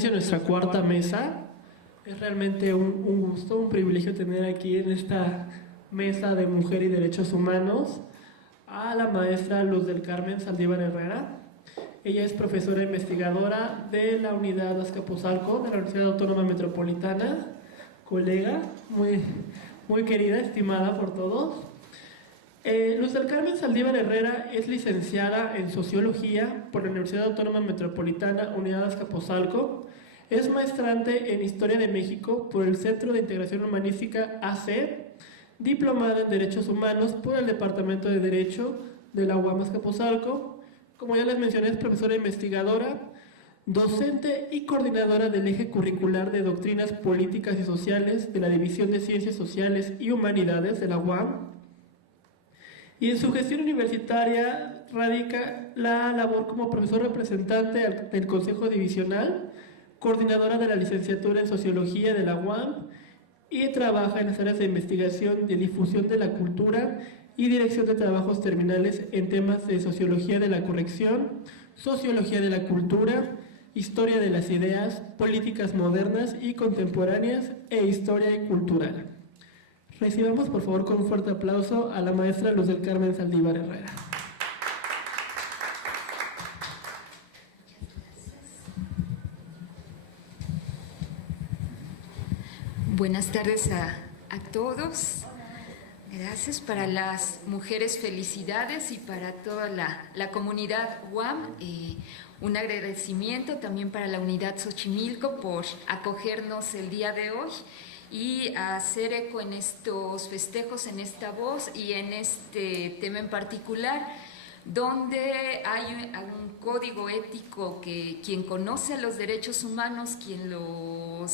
inicio nuestra cuarta mesa. Es realmente un gusto, un privilegio tener aquí en esta mesa de Mujer y Derechos Humanos a la maestra Luz del Carmen Saldívar Herrera. Ella es profesora investigadora de la Unidad Azcapotzalco de la Universidad Autónoma Metropolitana, colega muy querida, estimada por todos. Luz del Carmen Saldívar Herrera es licenciada en Sociología por la Universidad Autónoma Metropolitana, Unidad Azcapotzalco. Es maestrante en Historia de México por el Centro de Integración Humanística AC, diplomada en Derechos Humanos por el Departamento de Derecho de la UAM Azcapotzalco. Como ya les mencioné, es profesora investigadora, docente y coordinadora del eje curricular de Doctrinas Políticas y Sociales de la División de Ciencias Sociales y Humanidades de la UAM. Y en su gestión universitaria radica la labor como profesor representante del Consejo Divisional, coordinadora de la licenciatura en Sociología de la UAM, y trabaja en las áreas de investigación, de difusión de la cultura y dirección de trabajos terminales en temas de sociología de la corrección, sociología de la cultura, historia de las ideas, políticas modernas y contemporáneas e historia cultural. Recibamos por favor con un fuerte aplauso a la maestra Luz del Carmen Saldívar Herrera. Buenas tardes a todos. Gracias. Para las mujeres, felicidades, y para toda la comunidad UAM, un agradecimiento también para la unidad Xochimilco por acogernos el día de hoy y hacer eco en estos festejos, en esta voz y en este tema en particular, donde hay un código ético que quien conoce los derechos humanos, quien los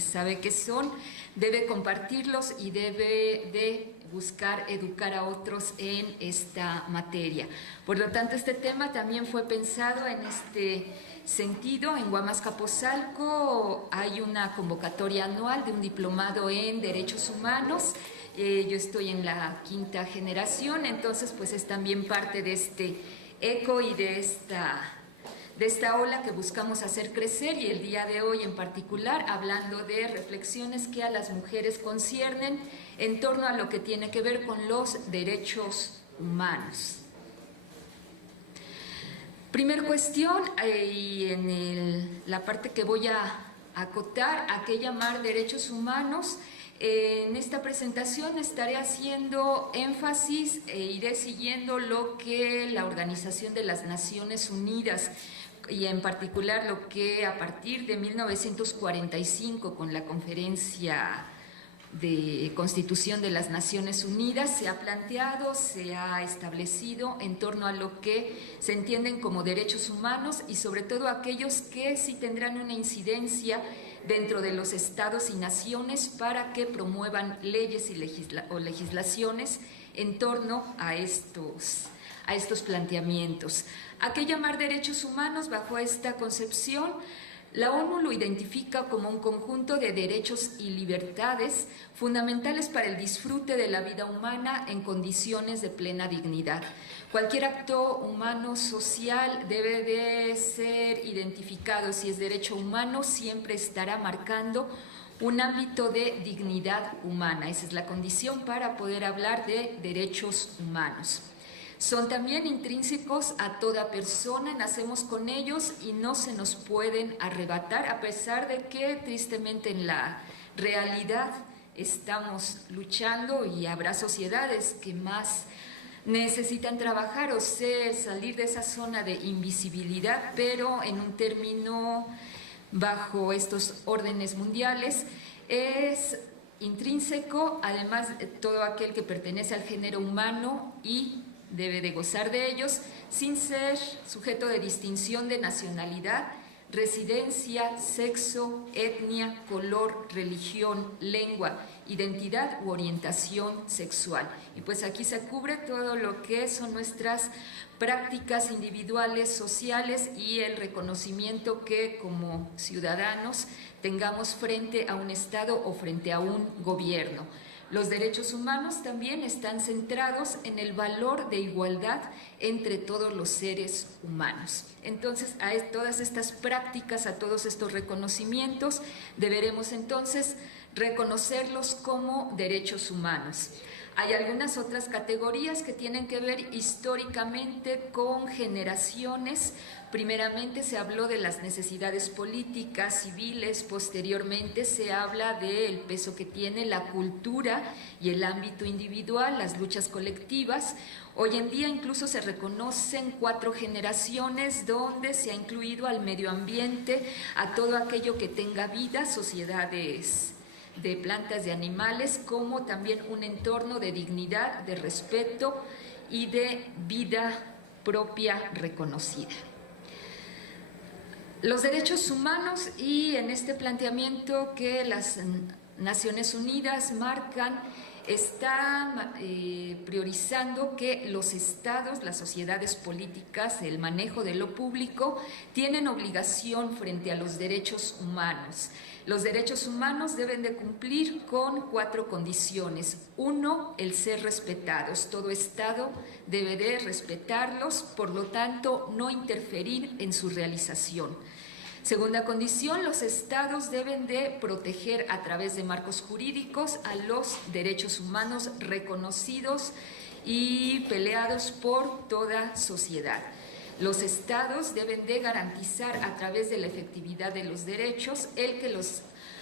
sabe qué son, debe compartirlos y debe de buscar educar a otros en esta materia. Por lo tanto, este tema también fue pensado en este sentido. En UAM Azcapotzalco hay una convocatoria anual de un diplomado en Derechos Humanos. Yo estoy en la quinta generación, entonces pues es también parte de este eco y de esta ola que buscamos hacer crecer, y el día de hoy en particular hablando de reflexiones que a las mujeres conciernen en torno a lo que tiene que ver con los derechos humanos. Primer cuestión, y en la parte que voy a acotar, ¿a qué llamar derechos humanos? En esta presentación estaré haciendo énfasis e iré siguiendo lo que la Organización de las Naciones Unidas, y en particular lo que a partir de 1945 con la Conferencia de Constitución de las Naciones Unidas se ha planteado, se ha establecido en torno a lo que se entienden como derechos humanos, y sobre todo aquellos que sí tendrán una incidencia dentro de los estados y naciones para que promuevan leyes y legislaciones en torno a estos planteamientos. ¿A qué llamar derechos humanos bajo esta concepción? La ONU lo identifica como un conjunto de derechos y libertades fundamentales para el disfrute de la vida humana en condiciones de plena dignidad. Cualquier acto humano social debe de ser identificado. Si es derecho humano, siempre estará marcando un ámbito de dignidad humana. Esa es la condición para poder hablar de derechos humanos. Son también intrínsecos a toda persona, nacemos con ellos y no se nos pueden arrebatar, a pesar de que tristemente en la realidad estamos luchando y habrá sociedades que más necesitan trabajar o salir de esa zona de invisibilidad, pero en un término bajo estos órdenes mundiales es intrínseco, además todo aquel que pertenece al género humano y debe de gozar de ellos sin ser sujeto de distinción de nacionalidad, residencia, sexo, etnia, color, religión, lengua, identidad u orientación sexual. Y pues aquí se cubre todo lo que son nuestras prácticas individuales, sociales, y el reconocimiento que como ciudadanos tengamos frente a un Estado o frente a un gobierno. Los derechos humanos también están centrados en el valor de igualdad entre todos los seres humanos. Entonces, a todas estas prácticas, a todos estos reconocimientos, deberemos entonces reconocerlos como derechos humanos. Hay algunas otras categorías que tienen que ver históricamente con generaciones. Primeramente se habló de las necesidades políticas, civiles, posteriormente se habla del peso que tiene la cultura y el ámbito individual, las luchas colectivas. Hoy en día incluso se reconocen 4 generaciones donde se ha incluido al medio ambiente, a todo aquello que tenga vida, sociedades de plantas, de animales, como también un entorno de dignidad, de respeto y de vida propia reconocida. Los derechos humanos, y en este planteamiento que las Naciones Unidas marcan, está priorizando que los estados, las sociedades políticas, el manejo de lo público, tienen obligación frente a los derechos humanos. Los derechos humanos deben de cumplir con 4 condiciones. 1, el ser respetados. Todo Estado debe de respetarlos, por lo tanto, no interferir en su realización. Segunda condición, los estados deben de proteger a través de marcos jurídicos a los derechos humanos reconocidos y peleados por toda sociedad. Los estados deben de garantizar a través de la efectividad de los derechos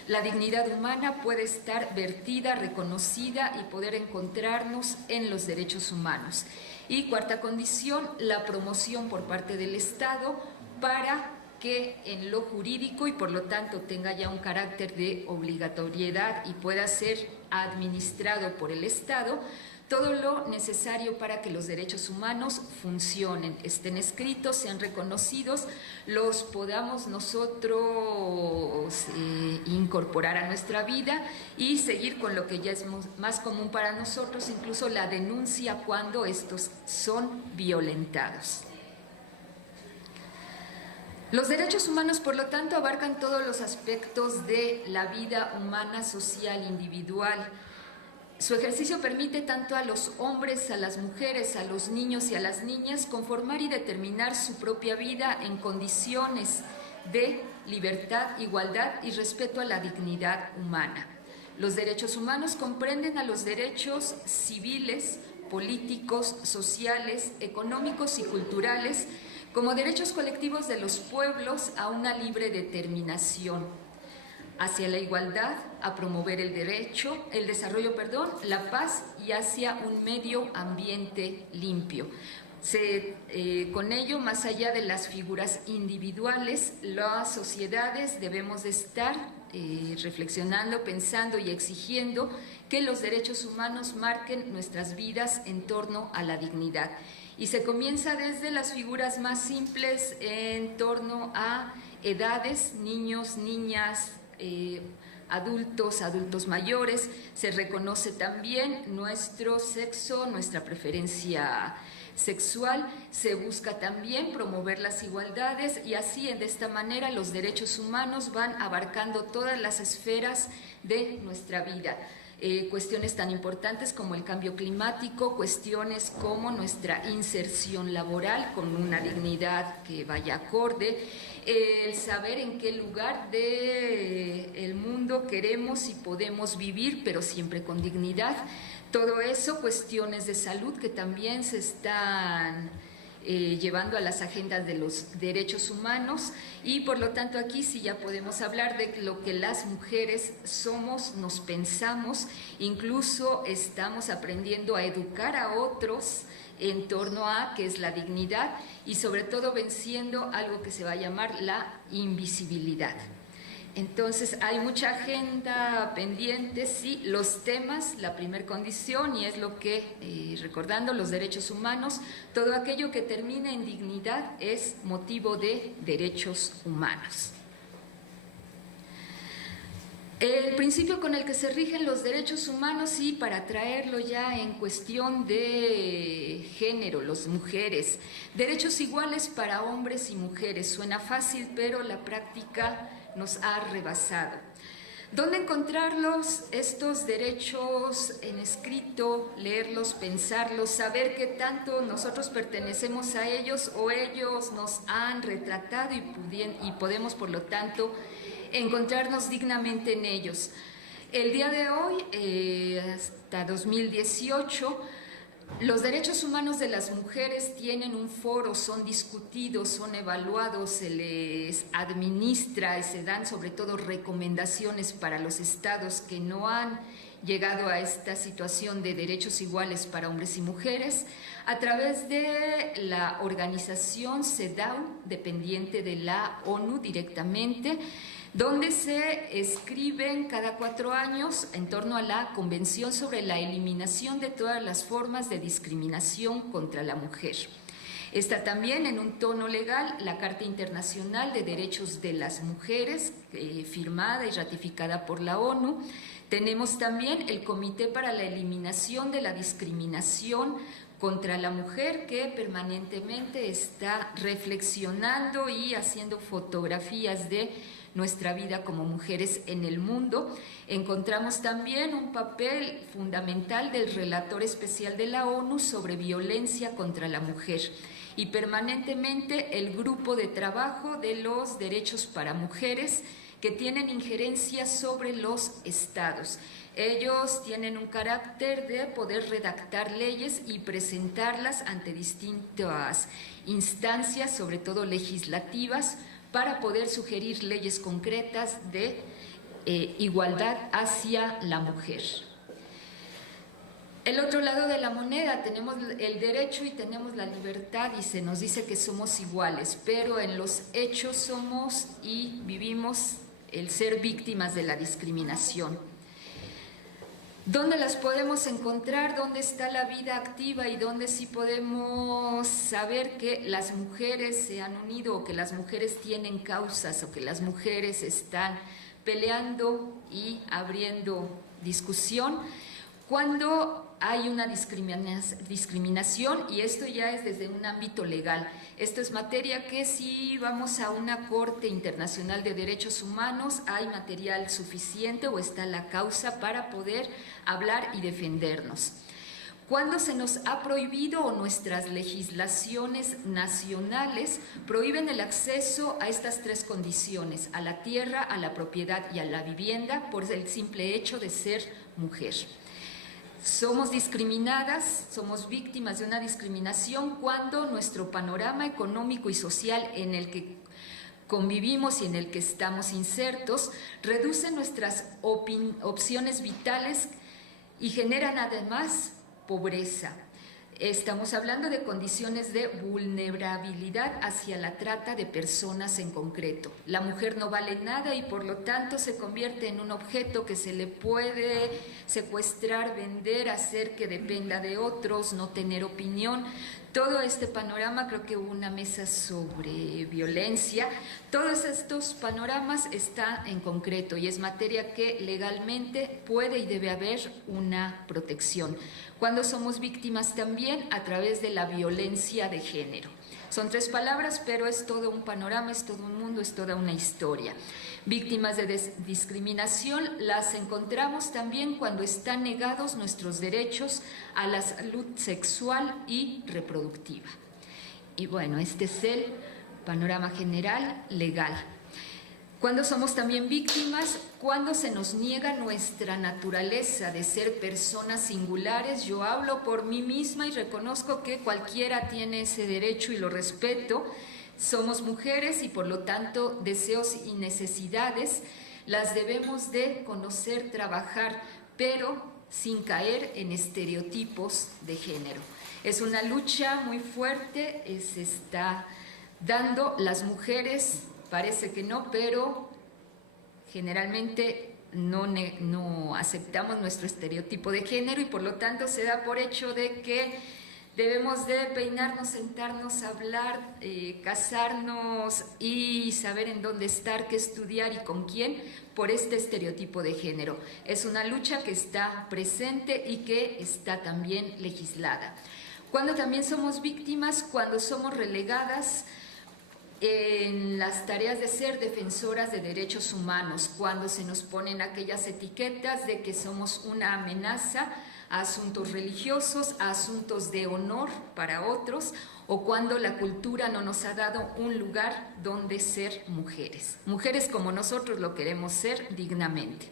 la dignidad humana puede estar vertida, reconocida y poder encontrarnos en los derechos humanos. Y cuarta condición, la promoción por parte del Estado para que en lo jurídico y por lo tanto tenga ya un carácter de obligatoriedad y pueda ser administrado por el Estado, todo lo necesario para que los derechos humanos funcionen, estén escritos, sean reconocidos, los podamos nosotros incorporar a nuestra vida y seguir con lo que ya es más común para nosotros, incluso la denuncia cuando estos son violentados. Los derechos humanos, por lo tanto, abarcan todos los aspectos de la vida humana, social, individual. Su ejercicio permite tanto a los hombres, a las mujeres, a los niños y a las niñas conformar y determinar su propia vida en condiciones de libertad, igualdad y respeto a la dignidad humana. Los derechos humanos comprenden a los derechos civiles, políticos, sociales, económicos y culturales como derechos colectivos de los pueblos a una libre determinación hacia la igualdad, a promover el desarrollo, la paz y hacia un medio ambiente limpio. Con ello, más allá de las figuras individuales, las sociedades debemos de estar reflexionando, pensando y exigiendo que los derechos humanos marquen nuestras vidas en torno a la dignidad. Y se comienza desde las figuras más simples en torno a edades, niños, niñas, adultos mayores. Se reconoce también nuestro sexo, nuestra preferencia sexual. Se busca también promover las igualdades y así, de esta manera, los derechos humanos van abarcando todas las esferas de nuestra vida. Cuestiones tan importantes como el cambio climático, cuestiones como nuestra inserción laboral con una dignidad que vaya acorde, el saber en qué lugar del mundo queremos y podemos vivir, pero siempre con dignidad. Todo eso, cuestiones de salud que también se están llevando a las agendas de los derechos humanos y por lo tanto aquí sí ya podemos hablar de lo que las mujeres somos, nos pensamos, incluso estamos aprendiendo a educar a otros en torno a qué es la dignidad y sobre todo venciendo algo que se va a llamar la invisibilidad. Entonces hay mucha agenda pendiente, sí, los temas, la primera condición, y es lo que, recordando los derechos humanos, todo aquello que termine en dignidad es motivo de derechos humanos. El principio con el que se rigen los derechos humanos, y para traerlo ya en cuestión de género, las mujeres, derechos iguales para hombres y mujeres, suena fácil, pero la práctica nos ha rebasado. ¿Dónde encontrarlos, estos derechos en escrito, leerlos, pensarlos, saber qué tanto nosotros pertenecemos a ellos o ellos nos han retratado y podemos, por lo tanto, encontrarnos dignamente en ellos? El día de hoy, hasta 2018, los derechos humanos de las mujeres tienen un foro, son discutidos, son evaluados, se les administra y se dan sobre todo recomendaciones para los estados que no han llegado a esta situación de derechos iguales para hombres y mujeres, a través de la organización CEDAW, dependiente de la ONU directamente, donde se escriben cada 4 años en torno a la Convención sobre la eliminación de todas las formas de discriminación contra la mujer. Está también en un tono legal la Carta Internacional de Derechos de las Mujeres, firmada y ratificada por la ONU. Tenemos también el Comité para la Eliminación de la Discriminación contra la mujer, que permanentemente está reflexionando y haciendo fotografías de nuestra vida como mujeres en el mundo. Encontramos también un papel fundamental del relator especial de la ONU sobre violencia contra la mujer y permanentemente el grupo de trabajo de los derechos para mujeres que tienen injerencia sobre los estados. Ellos tienen un carácter de poder redactar leyes y presentarlas ante distintas instancias, sobre todo legislativas, para poder sugerir leyes concretas de igualdad hacia la mujer. El otro lado de la moneda, tenemos el derecho y tenemos la libertad y se nos dice que somos iguales, pero en los hechos somos y vivimos el ser víctimas de la discriminación. ¿Dónde las podemos encontrar? ¿Dónde está la vida activa y dónde sí podemos saber que las mujeres se han unido o que las mujeres tienen causas o que las mujeres están peleando y abriendo discusión? Cuando hay una discriminación, y esto ya es desde un ámbito legal. Esto es materia que si vamos a una Corte Internacional de Derechos Humanos hay material suficiente o está la causa para poder hablar y defendernos. Cuando se nos ha prohibido o nuestras legislaciones nacionales prohíben el acceso a estas 3 condiciones, a la tierra, a la propiedad y a la vivienda, por el simple hecho de ser mujer. Somos discriminadas, somos víctimas de una discriminación cuando nuestro panorama económico y social en el que convivimos y en el que estamos insertos reduce nuestras opciones vitales y generan además pobreza. Estamos hablando de condiciones de vulnerabilidad hacia la trata de personas en concreto. La mujer no vale nada y por lo tanto se convierte en un objeto que se le puede secuestrar, vender, hacer que dependa de otros, no tener opinión. Todo este panorama, creo que hubo una mesa sobre violencia, todos estos panoramas están en concreto y es materia que legalmente puede y debe haber una protección. Cuando somos víctimas también a través de la violencia de género. Son 3 palabras, pero es todo un panorama, es todo un mundo, es toda una historia. Víctimas de discriminación las encontramos también cuando están negados nuestros derechos a la salud sexual y reproductiva. Y bueno, este es el panorama general legal. Cuando somos también víctimas, cuando se nos niega nuestra naturaleza de ser personas singulares. Yo hablo por mí misma y reconozco que cualquiera tiene ese derecho y lo respeto. Somos mujeres y por lo tanto deseos y necesidades las debemos de conocer, trabajar, pero sin caer en estereotipos de género. Es una lucha muy fuerte, se está dando. Las mujeres parece que no, pero generalmente no aceptamos nuestro estereotipo de género y por lo tanto se da por hecho de que debemos de peinarnos, sentarnos, hablar, casarnos y saber en dónde estar, qué estudiar y con quién por este estereotipo de género. Es una lucha que está presente y que está también legislada. Cuando también somos víctimas, cuando somos relegadas en las tareas de ser defensoras de derechos humanos, cuando se nos ponen aquellas etiquetas de que somos una amenaza a asuntos religiosos, a asuntos de honor para otros, o cuando la cultura no nos ha dado un lugar donde ser mujeres. Mujeres como nosotros lo queremos ser dignamente.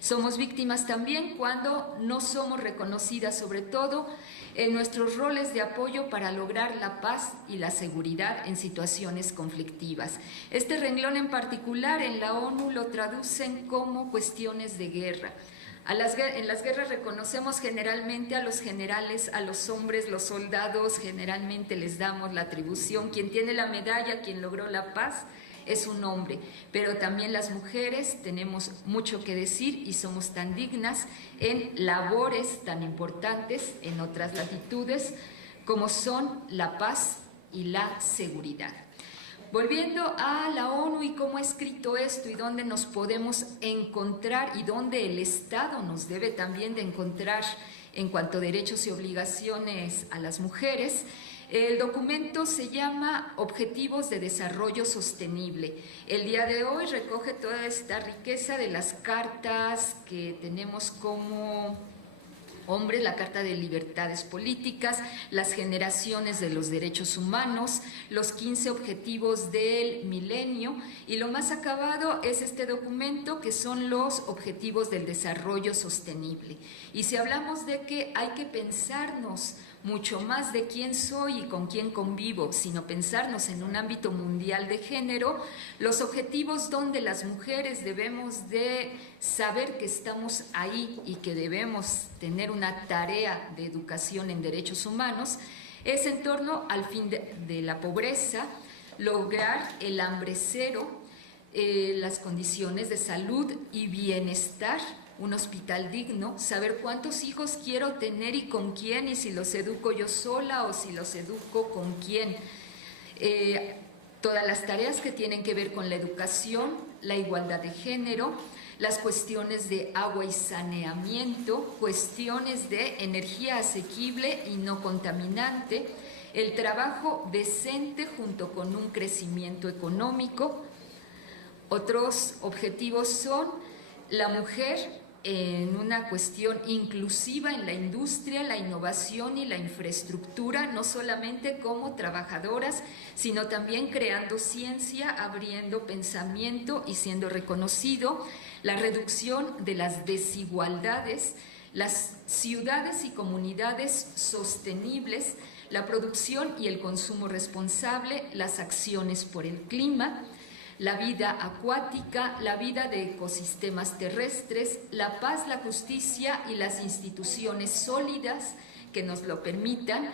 Somos víctimas también cuando no somos reconocidas, sobre todo en nuestros roles de apoyo para lograr la paz y la seguridad en situaciones conflictivas. Este renglón en particular en la ONU lo traducen como cuestiones de guerra. En las guerras reconocemos generalmente a los generales, a los hombres, los soldados, generalmente les damos la atribución. Quien tiene la medalla, quien logró la paz, es un hombre, pero también las mujeres tenemos mucho que decir y somos tan dignas en labores tan importantes en otras latitudes como son la paz y la seguridad. Volviendo a la ONU y cómo ha escrito esto y dónde nos podemos encontrar y dónde el Estado nos debe también de encontrar en cuanto a derechos y obligaciones a las mujeres. El documento se llama Objetivos de Desarrollo Sostenible. El día de hoy recoge toda esta riqueza de las cartas que tenemos como hombres, la Carta de Libertades Políticas, las generaciones de los derechos humanos, los 15 objetivos del milenio, y lo más acabado es este documento que son los objetivos del desarrollo sostenible. Y si hablamos de que hay que pensarnos mucho más de quién soy y con quién convivo, sino pensarnos en un ámbito mundial de género, los objetivos donde las mujeres debemos de saber que estamos ahí y que debemos tener una tarea de educación en derechos humanos, es en torno al fin de la pobreza, lograr el hambre cero, las condiciones de salud y bienestar, un hospital digno, saber cuántos hijos quiero tener y con quién, y si los educo yo sola o si los educo con quién. Todas las tareas que tienen que ver con la educación, la igualdad de género, las cuestiones de agua y saneamiento, cuestiones de energía asequible y no contaminante, el trabajo decente junto con un crecimiento económico. Otros objetivos son la mujer en una cuestión inclusiva en la industria, la innovación y la infraestructura, no solamente como trabajadoras, sino también creando ciencia, abriendo pensamiento y siendo reconocido, la reducción de las desigualdades, las ciudades y comunidades sostenibles, la producción y el consumo responsable, las acciones por el clima, la vida acuática, la vida de ecosistemas terrestres, la paz, la justicia y las instituciones sólidas que nos lo permitan,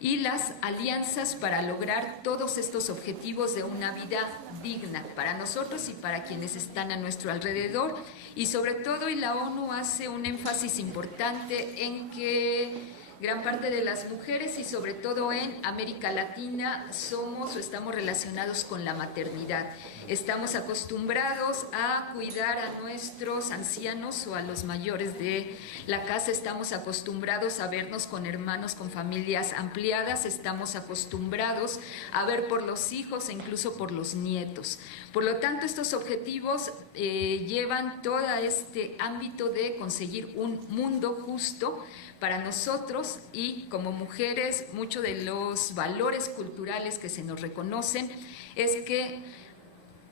y las alianzas para lograr todos estos objetivos de una vida digna para nosotros y para quienes están a nuestro alrededor. Y sobre todo, y la ONU hace un énfasis importante en que gran parte de las mujeres y sobre todo en América Latina somos o estamos relacionados con la maternidad. Estamos acostumbrados a cuidar a nuestros ancianos o a los mayores de la casa, estamos acostumbrados a vernos con hermanos, con familias ampliadas, estamos acostumbrados a ver por los hijos e incluso por los nietos. Por lo tanto, estos objetivos llevan todo este ámbito de conseguir un mundo justo para nosotros, y como mujeres, muchos de los valores culturales que se nos reconocen es que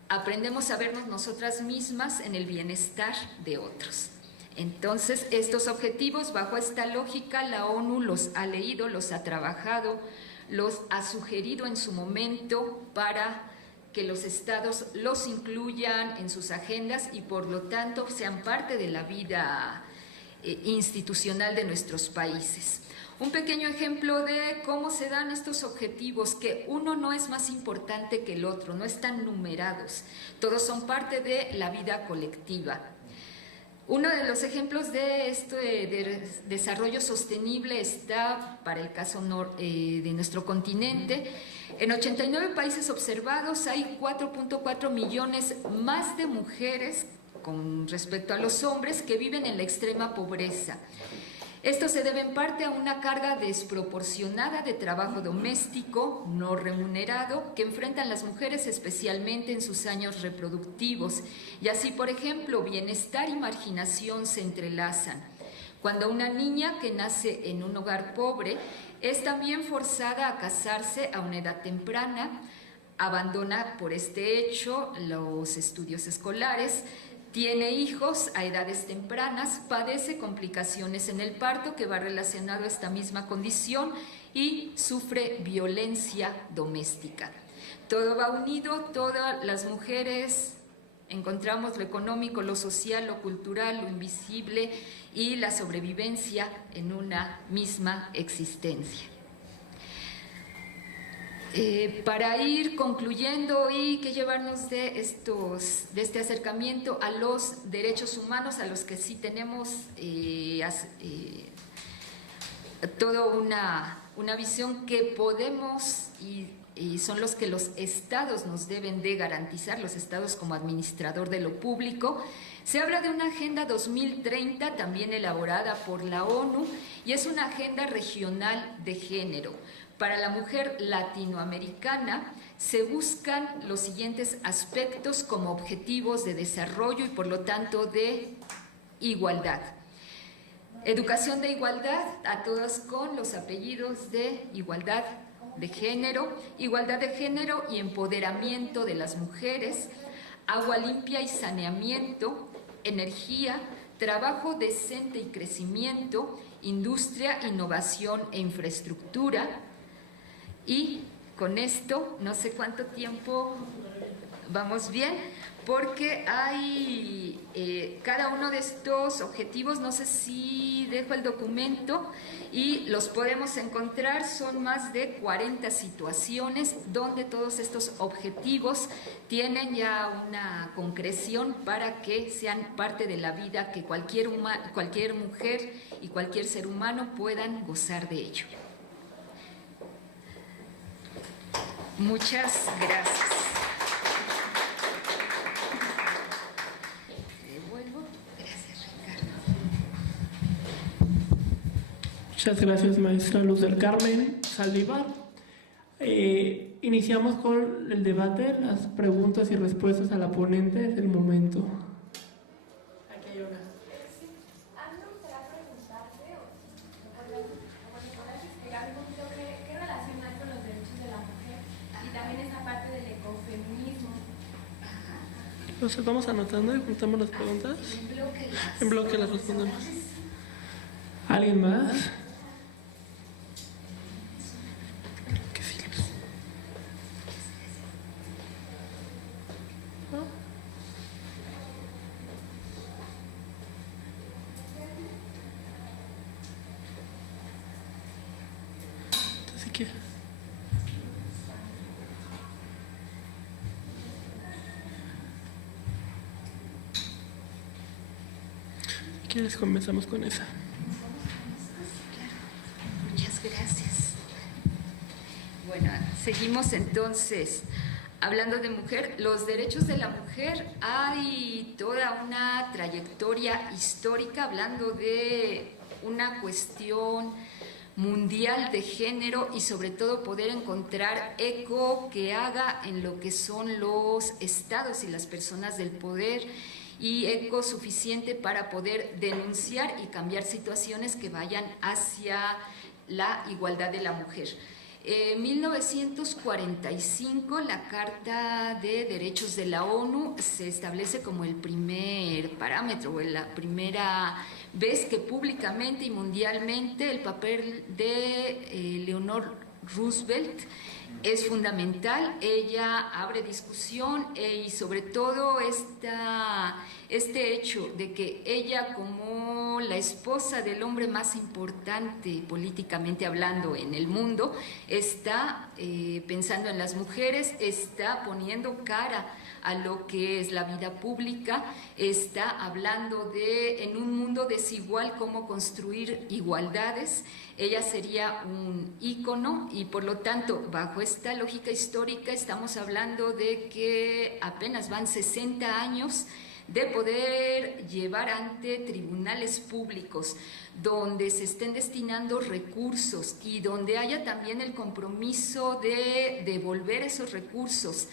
aprendemos a vernos nosotras mismas en el bienestar de otros. Entonces, estos objetivos, bajo esta lógica, la ONU los ha leído, los ha trabajado, los ha sugerido en su momento para que los estados los incluyan en sus agendas y por lo tanto sean parte de la vida institucional de nuestros países. Un pequeño ejemplo de cómo se dan estos objetivos, que uno no es más importante que el otro, no están numerados, todos son parte de la vida colectiva. Uno de los ejemplos de esto de desarrollo sostenible está para el caso de nuestro continente. En 89 países observados hay 4.4 millones más de mujeres con respecto a los hombres que viven en la extrema pobreza. Esto se debe en parte a una carga desproporcionada de trabajo doméstico no remunerado que enfrentan las mujeres especialmente en sus años reproductivos, y así, por ejemplo, bienestar y marginación se entrelazan. Cuando una niña que nace en un hogar pobre es también forzada a casarse a una edad temprana, abandona por este hecho los estudios escolares, tiene hijos a edades tempranas, padece complicaciones en el parto que va relacionado a esta misma condición y sufre violencia doméstica. Todo va unido, todas las mujeres encontramos lo económico, lo social, lo cultural, lo invisible y la sobrevivencia en una misma existencia. Para ir concluyendo y que llevarnos de este acercamiento a los derechos humanos, a los que sí tenemos toda una visión que podemos y son los que los estados nos deben de garantizar, los estados como administrador de lo público. Se habla de una Agenda 2030 también elaborada por la ONU y es una agenda regional de género. Para la mujer latinoamericana se buscan los siguientes aspectos como objetivos de desarrollo y por lo tanto de igualdad. Educación de igualdad a todas con los apellidos de igualdad de género y empoderamiento de las mujeres, agua limpia y saneamiento, energía, trabajo decente y crecimiento, industria, innovación e infraestructura. Y con esto, no sé cuánto tiempo vamos bien, porque hay cada uno de estos objetivos, no sé si dejo el documento, y los podemos encontrar, son más de 40 situaciones donde todos estos objetivos tienen ya una concreción para que sean parte de la vida, que cualquier mujer y cualquier ser humano puedan gozar de ello. Muchas gracias. Gracias, Ricardo. Muchas gracias, maestra Luz del Carmen Saldívar. Iniciamos con el debate, las preguntas y respuestas a la ponente. Es el momento. Aquí hay una. Nos vamos anotando y juntamos las preguntas. En bloque las respondemos. ¿Alguien más? Así que... ¿Quieres comenzamos con esa? Muchas gracias. Bueno, seguimos entonces hablando de mujer. Los derechos de la mujer, hay toda una trayectoria histórica hablando de una cuestión mundial de género y sobre todo poder encontrar eco que haga en lo que son los estados y las personas del poder y eco suficiente para poder denunciar y cambiar situaciones que vayan hacia la igualdad de la mujer. En 1945, la Carta de Derechos de la ONU se establece como el primer parámetro, o la primera vez que públicamente y mundialmente el papel de Leonor Roosevelt es fundamental. Ella abre discusión y sobre todo este hecho de que ella, como la esposa del hombre más importante políticamente hablando en el mundo, está pensando en las mujeres, está poniendo cara a lo que es la vida pública, está hablando de, en un mundo desigual, cómo construir igualdades. Ella sería un ícono y por lo tanto, bajo esta lógica histórica, estamos hablando de que apenas van 60 años de poder llevar ante tribunales públicos donde se estén destinando recursos y donde haya también el compromiso de devolver esos recursos.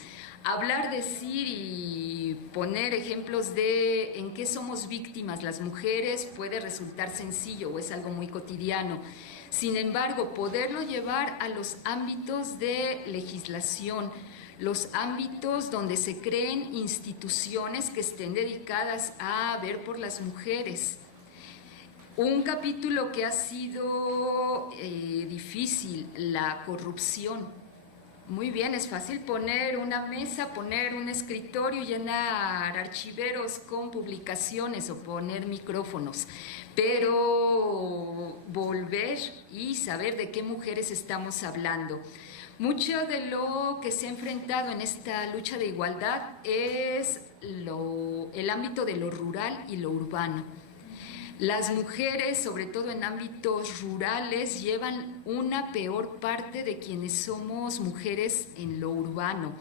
Hablar, decir y poner ejemplos de en qué somos víctimas las mujeres puede resultar sencillo o es algo muy cotidiano. Sin embargo, poderlo llevar a los ámbitos de legislación, los ámbitos donde se creen instituciones que estén dedicadas a ver por las mujeres. Un capítulo que ha sido difícil, la corrupción. Muy bien, es fácil poner una mesa, poner un escritorio, llenar archiveros con publicaciones o poner micrófonos, pero volver y saber de qué mujeres estamos hablando. Mucho de lo que se ha enfrentado en esta lucha de igualdad es el ámbito de lo rural y lo urbano. Las mujeres, sobre todo en ámbitos rurales, llevan una peor parte de quienes somos mujeres en lo urbano.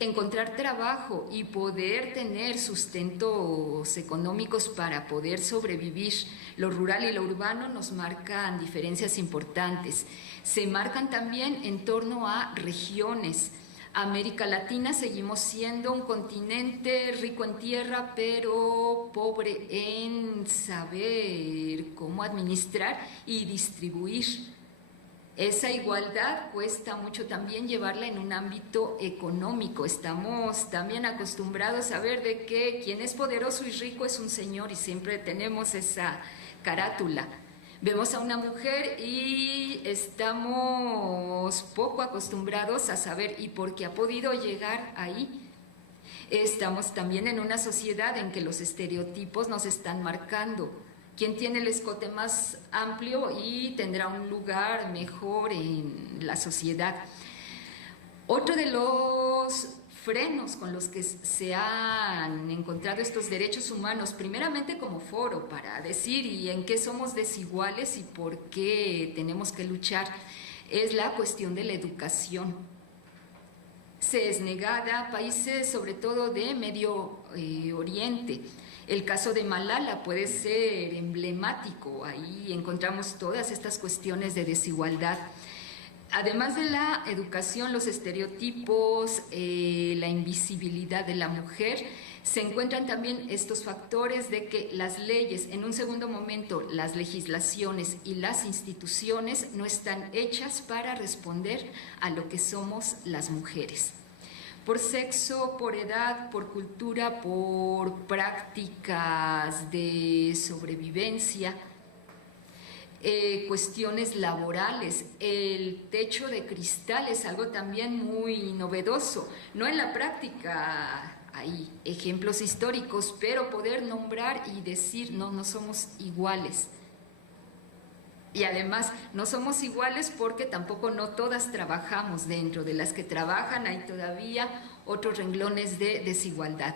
Encontrar trabajo y poder tener sustentos económicos para poder sobrevivir. Lo rural y lo urbano nos marcan diferencias importantes. Se marcan también en torno a regiones. América Latina seguimos siendo un continente rico en tierra, pero pobre en saber cómo administrar y distribuir. Esa igualdad cuesta mucho también llevarla en un ámbito económico. Estamos también acostumbrados a ver de que quien es poderoso y rico es un señor y siempre tenemos esa carátula. Vemos a una mujer y estamos poco acostumbrados a saber y por qué ha podido llegar ahí. Estamos también en una sociedad en que los estereotipos nos están marcando. ¿Quién tiene el escote más amplio y tendrá un lugar mejor en la sociedad? Otro de los frenos con los que se han encontrado estos derechos humanos, primeramente como foro para decir y en qué somos desiguales y por qué tenemos que luchar, es la cuestión de la educación. Se es negada a países sobre todo de Medio Oriente. El caso de Malala puede ser emblemático, ahí encontramos todas estas cuestiones de desigualdad. Además de la educación, los estereotipos, la invisibilidad de la mujer, se encuentran también estos factores de que las leyes, en un segundo momento, las legislaciones y las instituciones no están hechas para responder a lo que somos las mujeres. Por sexo, por edad, por cultura, por prácticas de sobrevivencia, cuestiones laborales. El techo de cristal es algo también muy novedoso, no en la práctica hay ejemplos históricos, pero poder nombrar y decir no somos iguales. Y además no somos iguales porque tampoco no todas trabajamos. Dentro de las que trabajan hay todavía otros renglones de desigualdad.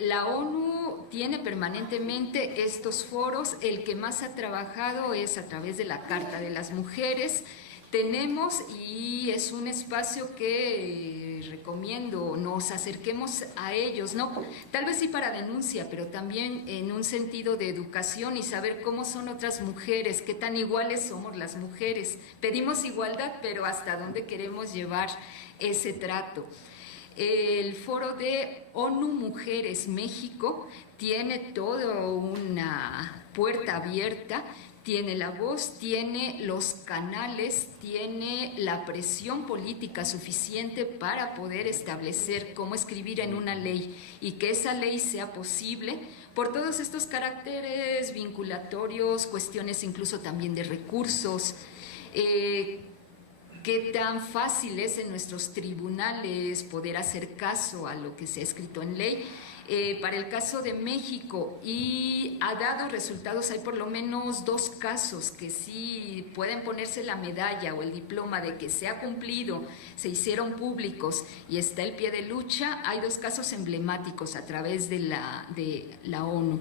La ONU tiene permanentemente estos foros, el que más ha trabajado es a través de la Carta de las Mujeres. Tenemos, y es un espacio que recomiendo, nos acerquemos a ellos, ¿no? Tal vez sí para denuncia, pero también en un sentido de educación y saber cómo son otras mujeres, qué tan iguales somos las mujeres. Pedimos igualdad, pero ¿hasta dónde queremos llevar ese trato? El foro de ONU Mujeres México tiene toda una puerta abierta, tiene la voz, tiene los canales, tiene la presión política suficiente para poder establecer cómo escribir en una ley y que esa ley sea posible por todos estos caracteres vinculatorios, cuestiones incluso también de recursos. ¿Qué tan fácil es en nuestros tribunales poder hacer caso a lo que se ha escrito en ley? Para el caso de México, y ha dado resultados, hay por lo menos 2 casos que sí pueden ponerse la medalla o el diploma de que se ha cumplido, se hicieron públicos y está el pie de lucha. Hay 2 casos emblemáticos a través de la ONU.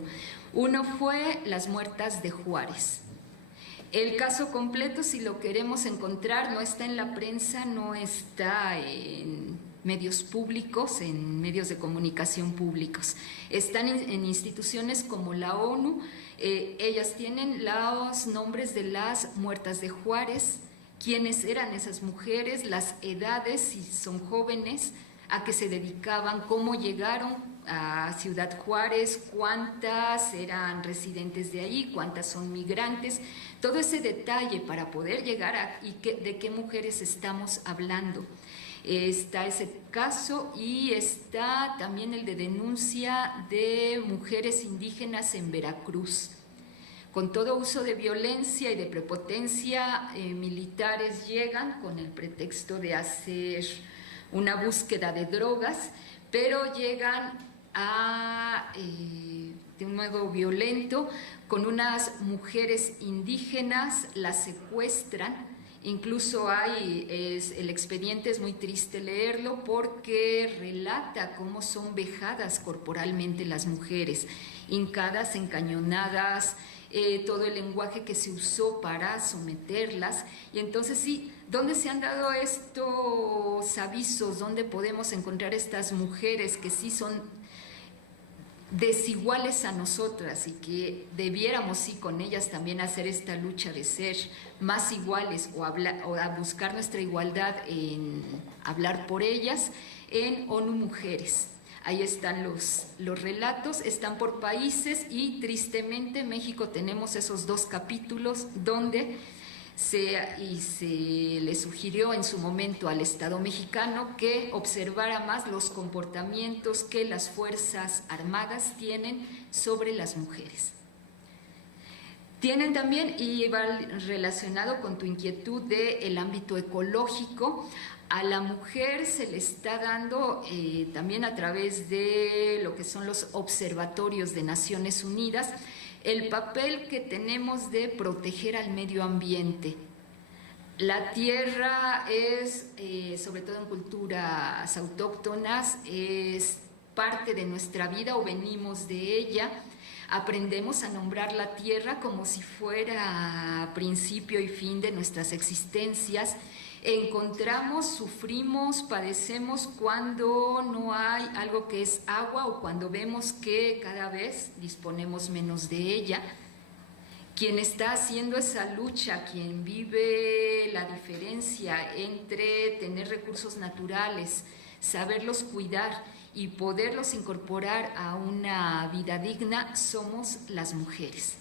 Uno fue las muertas de Juárez. El caso completo, si lo queremos encontrar, no está en la prensa, no está en medios públicos, en medios de comunicación públicos. Están en instituciones como la ONU. Ellas tienen los nombres de las muertas de Juárez, quiénes eran esas mujeres, las edades, si son jóvenes, a qué se dedicaban, cómo llegaron a Ciudad Juárez, cuántas eran residentes de ahí, cuántas son migrantes, todo ese detalle para poder llegar a de qué mujeres estamos hablando. Está ese caso y está también el de denuncia de mujeres indígenas en Veracruz. Con todo uso de violencia y de prepotencia, militares llegan con el pretexto de hacer una búsqueda de drogas, pero llegan de un modo violento con unas mujeres indígenas, las secuestran. Incluso el expediente es muy triste leerlo porque relata cómo son vejadas corporalmente las mujeres, hincadas, encañonadas, todo el lenguaje que se usó para someterlas. Y entonces sí, ¿dónde se han dado estos avisos? ¿Dónde podemos encontrar estas mujeres que sí son desiguales a nosotras y que debiéramos sí con ellas también hacer esta lucha de ser más iguales o a buscar nuestra igualdad en hablar por ellas? En ONU Mujeres. Ahí están los relatos, están por países y tristemente México tenemos esos 2 capítulos donde se le sugirió en su momento al Estado mexicano que observara más los comportamientos que las Fuerzas Armadas tienen sobre las mujeres. Tienen también, y va relacionado con tu inquietud del ámbito ecológico, a la mujer se le está dando también a través de lo que son los observatorios de Naciones Unidas, el papel que tenemos de proteger al medio ambiente. La tierra es, sobre todo en culturas autóctonas, es parte de nuestra vida o venimos de ella. Aprendemos a nombrar la tierra como si fuera principio y fin de nuestras existencias. Encontramos, sufrimos, padecemos cuando no hay algo que es agua o cuando vemos que cada vez disponemos menos de ella. Quien está haciendo esa lucha, quien vive la diferencia entre tener recursos naturales, saberlos cuidar y poderlos incorporar a una vida digna, somos las mujeres.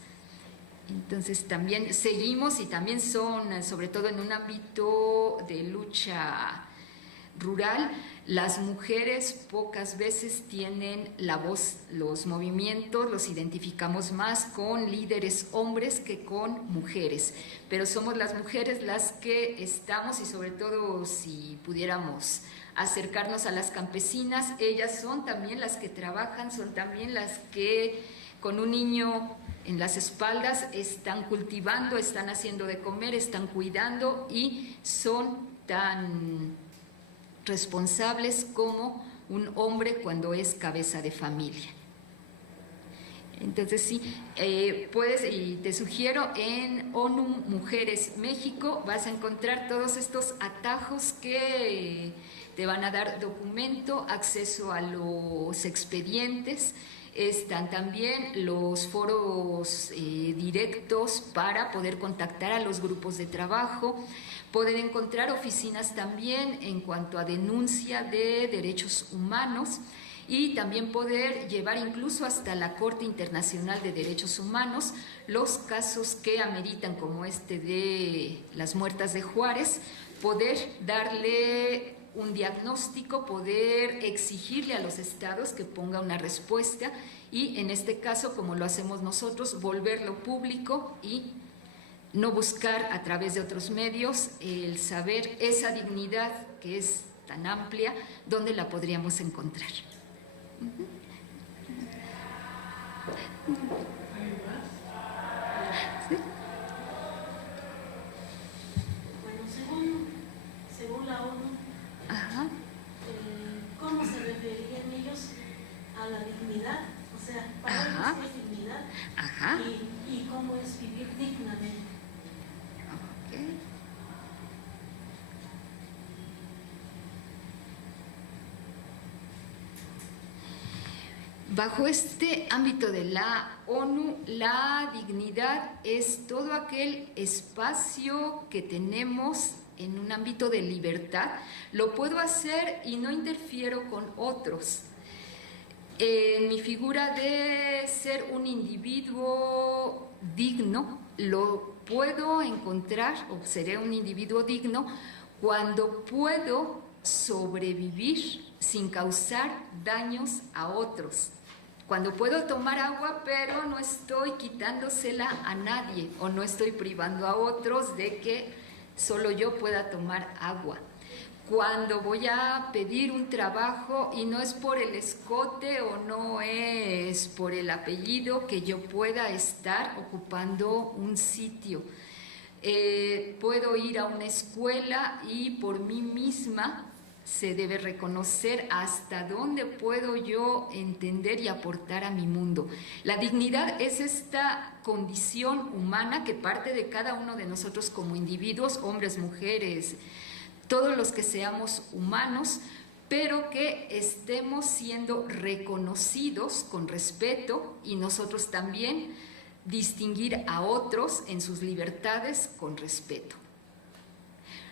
Entonces también seguimos y también son, sobre todo en un ámbito de lucha rural, las mujeres pocas veces tienen la voz, los movimientos los identificamos más con líderes hombres que con mujeres, pero somos las mujeres las que estamos, y sobre todo si pudiéramos acercarnos a las campesinas, ellas son también las que trabajan, son también las que con un niño en las espaldas están cultivando, están haciendo de comer, están cuidando y son tan responsables como un hombre cuando es cabeza de familia. Entonces sí, puedes, y te sugiero, en ONU Mujeres México vas a encontrar todos estos atajos que te van a dar documento, acceso a los expedientes. Están también los foros directos para poder contactar a los grupos de trabajo. Poder encontrar oficinas también en cuanto a denuncia de derechos humanos y también poder llevar incluso hasta la Corte Internacional de Derechos Humanos los casos que ameritan, como este de las muertas de Juárez, poder darle un diagnóstico, poder exigirle a los estados que ponga una respuesta y en este caso, como lo hacemos nosotros, volverlo público y no buscar a través de otros medios el saber esa dignidad que es tan amplia, ¿dónde la podríamos encontrar? ¿Sí? Bueno, según la ONU, Ajá. ¿cómo se referían ellos a la dignidad? O sea, para ellos qué es dignidad. Ajá. Y cómo es vivir dignamente. Okay. Bajo este ámbito de la ONU, la dignidad es todo aquel espacio que tenemos en un ámbito de libertad. Lo puedo hacer y no interfiero con otros. En mi figura de ser un individuo digno, lo puedo encontrar, o seré un individuo digno, cuando puedo sobrevivir sin causar daños a otros. Cuando puedo tomar agua, pero no estoy quitándosela a nadie, o no estoy privando a otros de que solo yo pueda tomar agua. Cuando voy a pedir un trabajo y no es por el escote o no es por el apellido que yo pueda estar ocupando un sitio. Puedo ir a una escuela y por mí misma se debe reconocer hasta dónde puedo yo entender y aportar a mi mundo. La dignidad es esta condición humana que parte de cada uno de nosotros como individuos, hombres, mujeres, todos los que seamos humanos, pero que estemos siendo reconocidos con respeto y nosotros también distinguir a otros en sus libertades con respeto.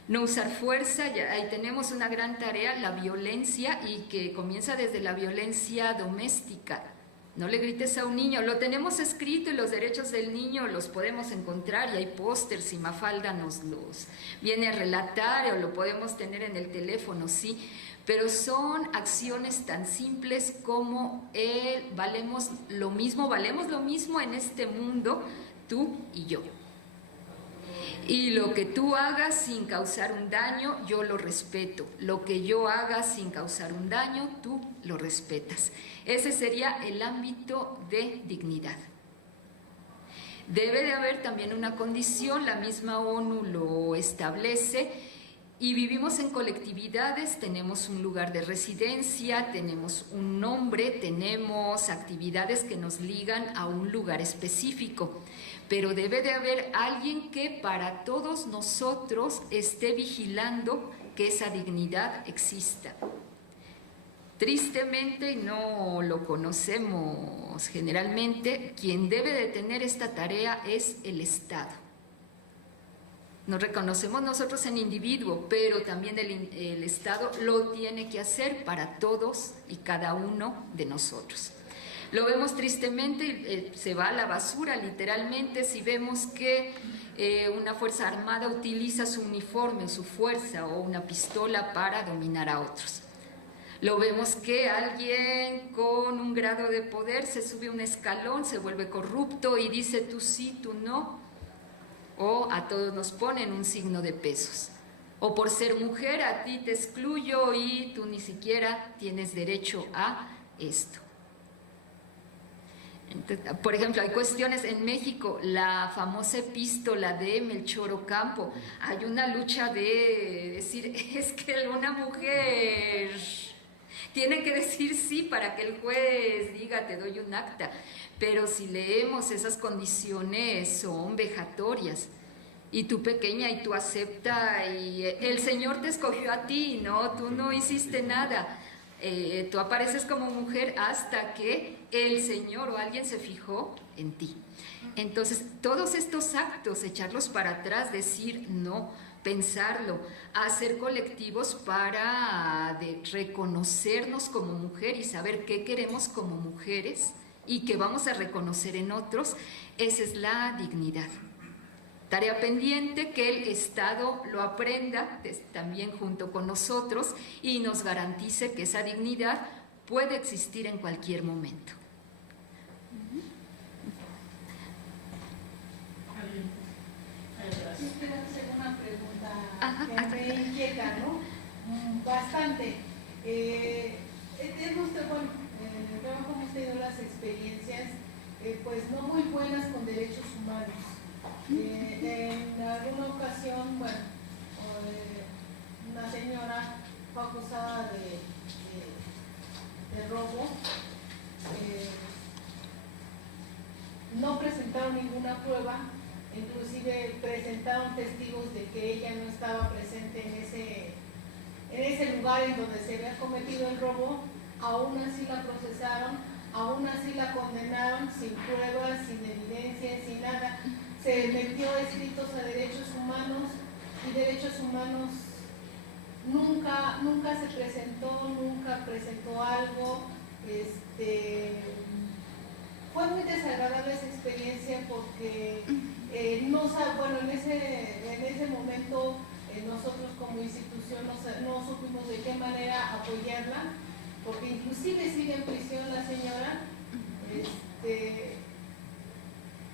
No usar fuerza, ya ahí tenemos una gran tarea, la violencia, y que comienza desde la violencia doméstica. No le grites a un niño, lo tenemos escrito y los derechos del niño los podemos encontrar y hay pósters y Mafalda nos los viene a relatar o lo podemos tener en el teléfono, sí, pero son acciones tan simples como valemos lo mismo en este mundo, tú y yo. Y lo que tú hagas sin causar un daño, yo lo respeto. Lo que yo haga sin causar un daño, tú lo respetas. Ese sería el ámbito de dignidad. Debe de haber también una condición, la misma ONU lo establece, y vivimos en colectividades, tenemos un lugar de residencia, tenemos un nombre, tenemos actividades que nos ligan a un lugar específico. Pero debe de haber alguien que para todos nosotros esté vigilando que esa dignidad exista. Tristemente, no lo conocemos generalmente, quien debe de tener esta tarea es el Estado. Nos reconocemos nosotros en individuo, pero también el Estado lo tiene que hacer para todos y cada uno de nosotros. Lo vemos tristemente, se va a la basura literalmente si vemos que una fuerza armada utiliza su uniforme o su fuerza o una pistola para dominar a otros. Lo vemos que alguien con un grado de poder se sube un escalón, se vuelve corrupto y dice tú sí, tú no, o a todos nos ponen un signo de pesos. O por ser mujer a ti te excluyo y tú ni siquiera tienes derecho a esto. Entonces, por ejemplo, hay cuestiones en México, la famosa epístola de Melchor Ocampo, hay una lucha de decir, es que una mujer tiene que decir sí para que el juez diga te doy un acta, pero si leemos esas condiciones son vejatorias, y tú pequeña y tú acepta y el Señor te escogió a ti, no, tú no hiciste nada. Tú apareces como mujer hasta que el Señor o alguien se fijó en ti. Entonces, todos estos actos, echarlos para atrás, decir no, pensarlo, hacer colectivos para reconocernos como mujer y saber qué queremos como mujeres y qué vamos a reconocer en otros, esa es la dignidad. Tarea pendiente que el Estado lo aprenda también junto con nosotros y nos garantice que esa dignidad puede existir en cualquier momento. Quiero hacer una pregunta que me inquieta, ¿no? Bastante. Hemos tenido las experiencias, pues no muy buenas con derechos humanos. En alguna ocasión, bueno, una señora fue acusada de robo, no presentaron ninguna prueba, inclusive presentaron testigos de que ella no estaba presente en ese lugar en donde se había cometido el robo, aún así la procesaron, aún así la condenaron sin pruebas, sin evidencia, sin nada. Se metió escritos a derechos humanos y derechos humanos nunca se presentó, nunca presentó algo. Fue muy desagradable esa experiencia porque bueno, en ese momento nosotros como institución no supimos de qué manera apoyarla, porque inclusive sigue en prisión la señora.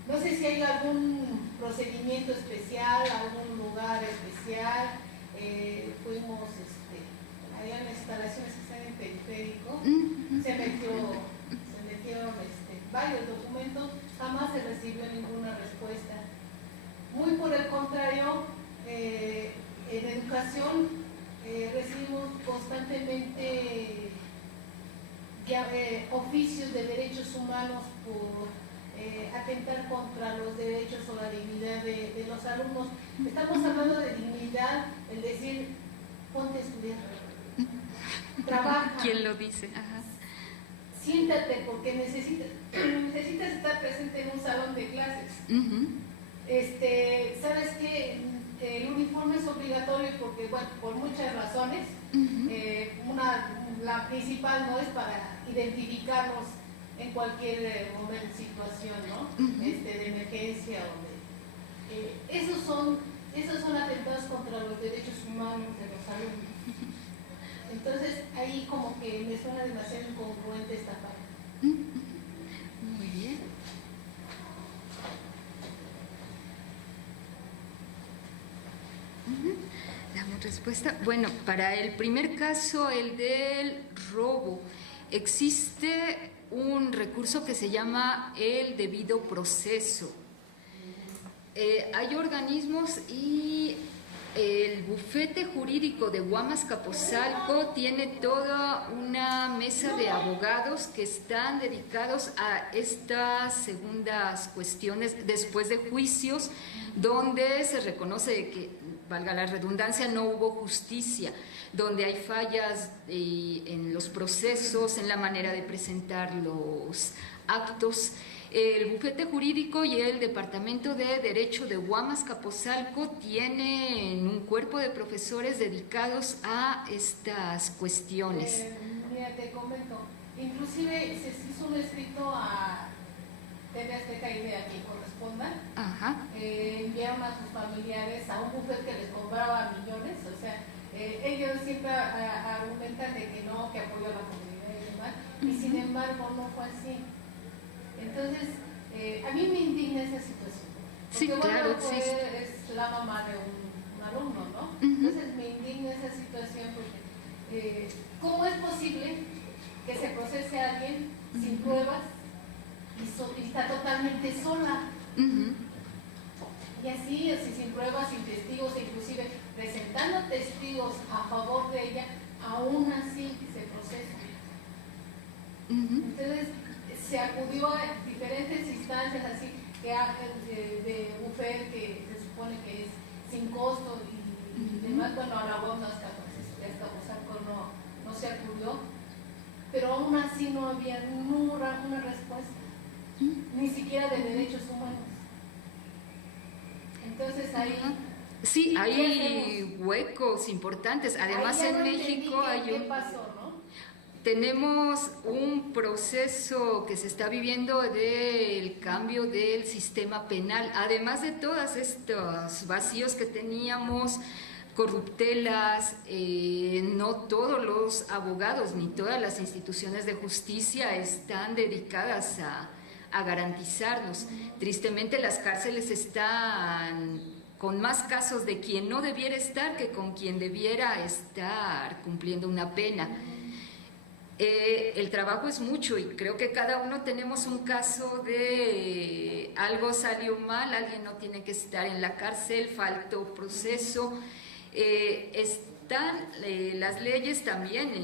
No sé si hay algún procedimiento especial, algún lugar especial. Fuimos allá en las instalaciones que están en Periférico, se metieron varios documentos, jamás se recibió ninguna respuesta. Muy por el contrario, en educación recibimos constantemente oficios de derechos humanos por atentar contra los derechos o la dignidad de los alumnos. Estamos hablando de dignidad, el decir, ponte a estudiar, trabaja. ¿Quién lo dice? Ajá. Siéntate porque necesitas estar presente en un salón de clases. ¿Sabes qué? El uniforme es obligatorio porque, bueno, por muchas razones. La principal no es para identificarnos en cualquier momento, situación, ¿no? De emergencia o de, esos son atentados contra los derechos humanos de los alumnos. Entonces ahí como que me suena demasiado incongruente esta parte. Muy bien. Damos respuesta. Bueno, para el primer caso, el del robo, existe un recurso que se llama el debido proceso. Hay organismos y el bufete jurídico de Huamas-Capozalco tiene toda una mesa de abogados que están dedicados a estas segundas cuestiones después de juicios donde se reconoce que, valga la redundancia, no hubo justicia, donde hay fallas en los procesos, en la manera de presentar los actos. El bufete jurídico y el Departamento de Derecho de Huamas-Capozalco tienen un cuerpo de profesores dedicados a estas cuestiones. Mira, te comento, inclusive se hizo un escrito a TV Azteca y de a quien corresponda. Enviaron a sus familiares a un bufete que les cobraba millones, o sea, ellos siempre argumentan de que no, que apoyó a la comunidad y demás, y sin embargo no fue así. Entonces, a mí me indigna esa situación. Porque, sí, claro, bueno, es la mamá de un alumno, ¿no? Entonces me indigna esa situación porque ¿cómo es posible que se procese a alguien sin pruebas y está totalmente sola? Y así sin pruebas, sin testigos, e inclusive presentando testigos a favor de ella, aún así se procesa. Entonces, se acudió a diferentes instancias así que de bufet que se supone que es sin costo y demás. Bueno, a la Huamas-Capozalco no se acudió, pero aún así no había una respuesta, ni siquiera de derechos humanos. Entonces ahí sí, hay huecos importantes. Además en México hay un... ¿Qué pasó, no? Tenemos un proceso que se está viviendo del cambio del sistema penal, además de todos estos vacíos que teníamos, corruptelas, no todos los abogados ni todas las instituciones de justicia están dedicadas a garantizarnos. Tristemente las cárceles están con más casos de quien no debiera estar que con quien debiera estar cumpliendo una pena. El trabajo es mucho y creo que cada uno tenemos un caso de algo salió mal, alguien no tiene que estar en la cárcel, faltó proceso. Están las leyes también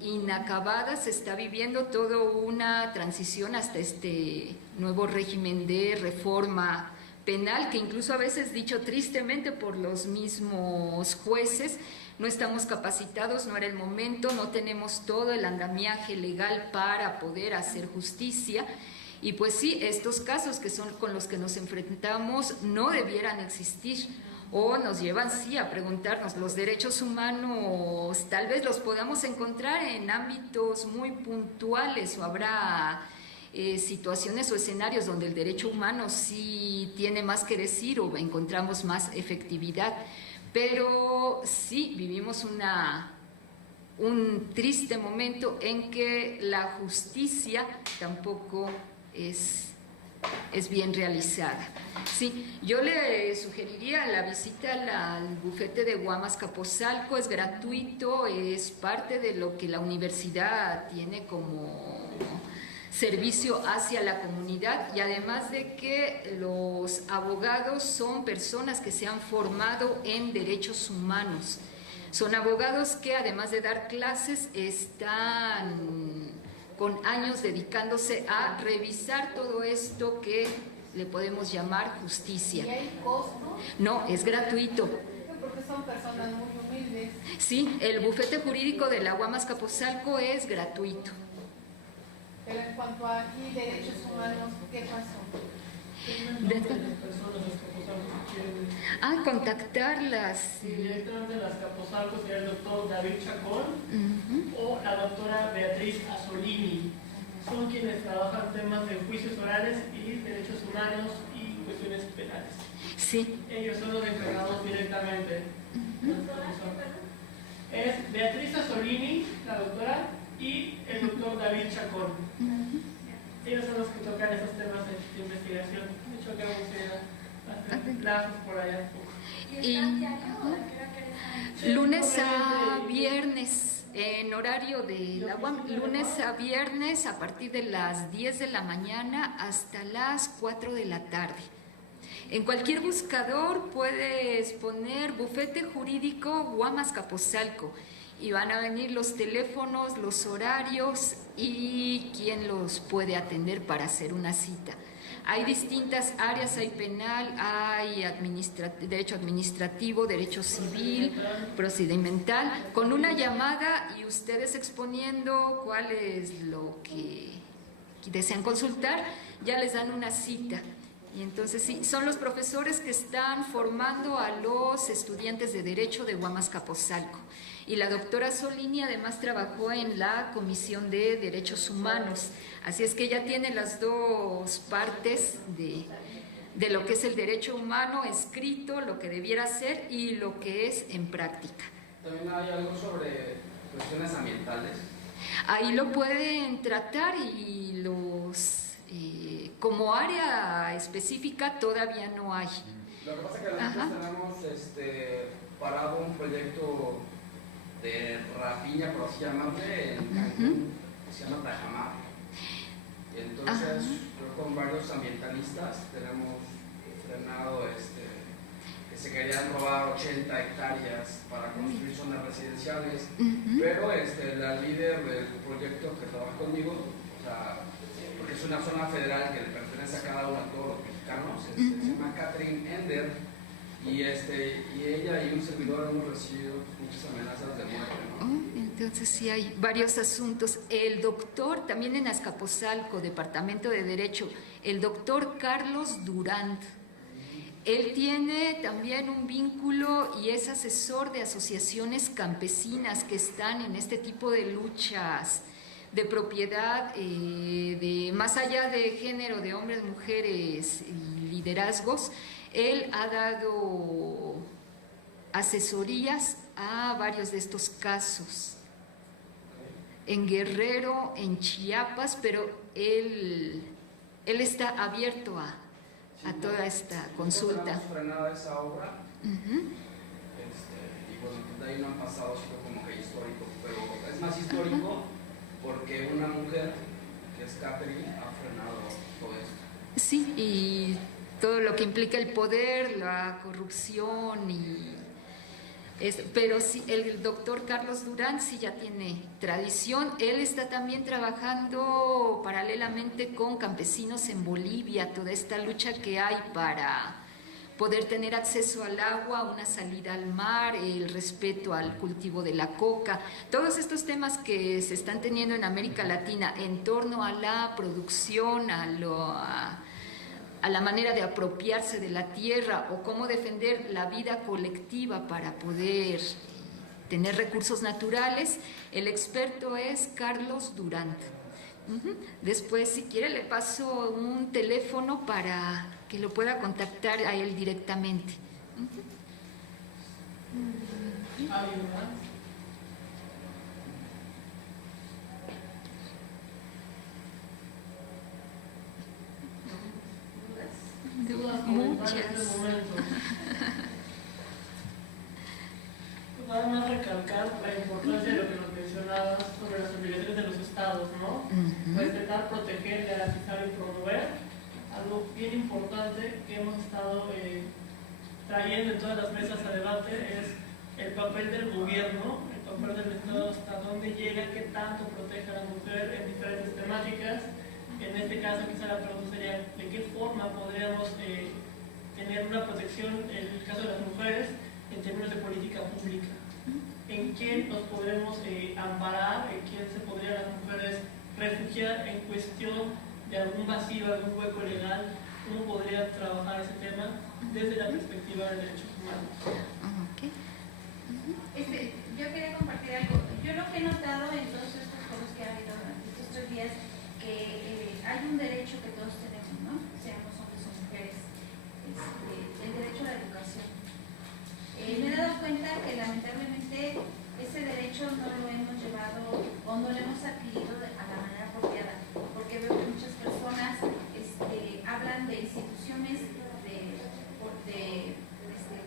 inacabadas, se está viviendo toda una transición hasta este nuevo régimen de reforma penal, que incluso a veces dicho tristemente por los mismos jueces, no estamos capacitados, no era el momento, no tenemos todo el andamiaje legal para poder hacer justicia. Y pues sí, estos casos que son con los que nos enfrentamos no debieran existir, o nos llevan sí a preguntarnos, los derechos humanos tal vez los podamos encontrar en ámbitos muy puntuales, o habrá situaciones o escenarios donde el derecho humano sí tiene más que decir o encontramos más efectividad, pero sí vivimos un triste momento en que la justicia tampoco es bien realizada. Sí, yo le sugeriría la visita al bufete de Guamas-Capozalco, es gratuito, es parte de lo que la universidad tiene como servicio hacia la comunidad, y además de que los abogados son personas que se han formado en derechos humanos, son abogados que además de dar clases están con años dedicándose a revisar todo esto que le podemos llamar justicia. ¿Y hay costo? No, es gratuito. Porque son personas muy humildes. Sí, el bufete jurídico de la Guamas-Capozalco es gratuito. Pero en cuanto a aquí derechos humanos, ¿qué pasó? Contactarlas. El director de las Capozalco sería el doctor David Chacón o la doctora Beatriz Asolini. Son quienes trabajan temas de juicios orales y derechos humanos y cuestiones penales. Sí. Ellos son los encargados directamente. Es Beatriz Asolini, la doctora, y el doctor David Chacón. Ellos son los que tocan esos temas de investigación. De hecho, que vamos a hacer lazos por allá. Lunes a viernes, en horario de la UAM, lunes a viernes a partir de las 10 de la mañana hasta las 4 de la tarde. En cualquier buscador puedes poner Bufete Jurídico Guamas-Capozalco y van a venir los teléfonos, los horarios y quién los puede atender para hacer una cita. Hay distintas áreas, hay penal, hay derecho administrativo, derecho civil, procedimental. Con una llamada y ustedes exponiendo cuál es lo que desean consultar, ya les dan una cita. Y entonces sí, son los profesores que están formando a los estudiantes de Derecho de Guamas-Capozalco. Y la doctora Solini además trabajó en la Comisión de Derechos Humanos. Así es que ella tiene las dos partes de lo que es el derecho humano escrito, lo que debiera ser y lo que es en práctica. También hay algo sobre cuestiones ambientales. Ahí lo pueden tratar y como área específica todavía no hay. Lo que pasa es que nosotros tenemos parado un proyecto de rapiña, por así llamarle, en Cancún, que se llama Tajamar. Entonces, con varios ambientalistas tenemos frenado que se querían robar 80 hectáreas para construir zonas residenciales, pero la líder del proyecto que trabaja conmigo, o sea, porque es una zona federal que le pertenece a cada uno de todos los mexicanos, se llama Catherine Ender, y ella y un servidor hemos recibido muchas amenazas de muerte, ¿no? Entonces sí hay varios asuntos. El doctor, también en Azcapotzalco, Departamento de Derecho, el doctor Carlos Durant, él tiene también un vínculo y es asesor de asociaciones campesinas que están en este tipo de luchas de propiedad, de más allá de género, de hombres, mujeres y liderazgos. Él ha dado asesorías a varios de estos casos en Guerrero, en Chiapas, pero él está abierto a toda esta consulta. Hemos frenado esa obra y bueno, de ahí no han pasado, sino como que histórico, pero es más histórico porque una mujer que es Catherine ha frenado todo esto. Sí, y todo lo que implica el poder, la corrupción pero sí, el doctor Carlos Durán sí ya tiene tradición. Él está también trabajando paralelamente con campesinos en Bolivia, toda esta lucha que hay para poder tener acceso al agua, una salida al mar, el respeto al cultivo de la coca, todos estos temas que se están teniendo en América Latina en torno a la producción, a la manera de apropiarse de la tierra o cómo defender la vida colectiva para poder tener recursos naturales. El experto es Carlos Durant. Después, si quiere, le paso un teléfono para que lo pueda contactar a él directamente. Muchas. Nada más recalcar la importancia de lo que nos mencionabas sobre las obligaciones de los estados, ¿no? Respetar, proteger, garantizar y promover. Algo bien importante que hemos estado trayendo en todas las mesas a debate es el papel del gobierno, el papel del Estado, hasta dónde llega, qué tanto protege a la mujer en diferentes temáticas. En este caso, quizá la pregunta sería de qué forma podríamos tener una protección en el caso de las mujeres en términos de política pública. ¿En quién nos podremos amparar? ¿En quién se podrían las mujeres refugiar en cuestión de algún vacío, algún hueco legal? ¿Cómo podrían trabajar ese tema desde la perspectiva de derechos humanos? Yo quería compartir algo. Yo lo que he notado en todos estos foros que ha habido durante estos 3 días, que hay un derecho que todos tenemos, ¿no? Seamos hombres o mujeres, el derecho a la educación. Me he dado cuenta que lamentablemente ese derecho no lo hemos llevado o no lo hemos adquirido a la manera apropiada, porque veo que muchas personas hablan de instituciones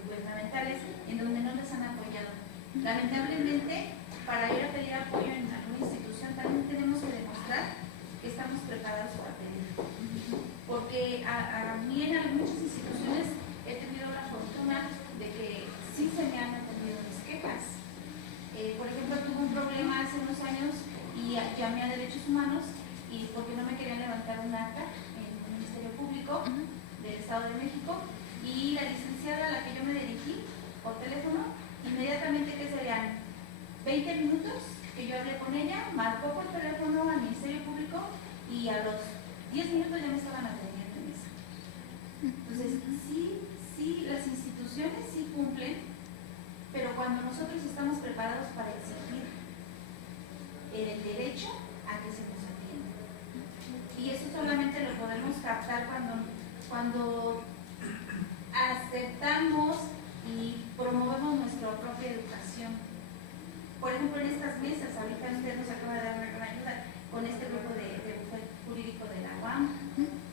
gubernamentales en donde no les han apoyado. Lamentablemente, para ir a pedir apoyo en alguna institución también tenemos que demostrar que estamos preparados para pedir. Porque a mí en muchas instituciones he tenido la fortuna de que sí se me han atendido mis quejas. Por ejemplo, tuve un problema hace unos años y llamé a Derechos Humanos y porque no me querían levantar un acta en el Ministerio Público del Estado de México, y la licenciada a la que yo me dirigí por teléfono, inmediatamente que serían 20 minutos que yo hablé con ella, marcó por teléfono al Ministerio Público y a los 10 minutos ya me estaban atendiendo en eso. Entonces, sí, las instituciones sí cumplen, pero cuando nosotros estamos preparados para exigir el derecho a que se nos atienda. Y eso solamente lo podemos captar cuando aceptamos y promovemos nuestra propia educación. Por ejemplo, en estas mesas, ahorita usted nos acaba de dar una gran ayuda con este grupo de bufete jurídico de la UAM.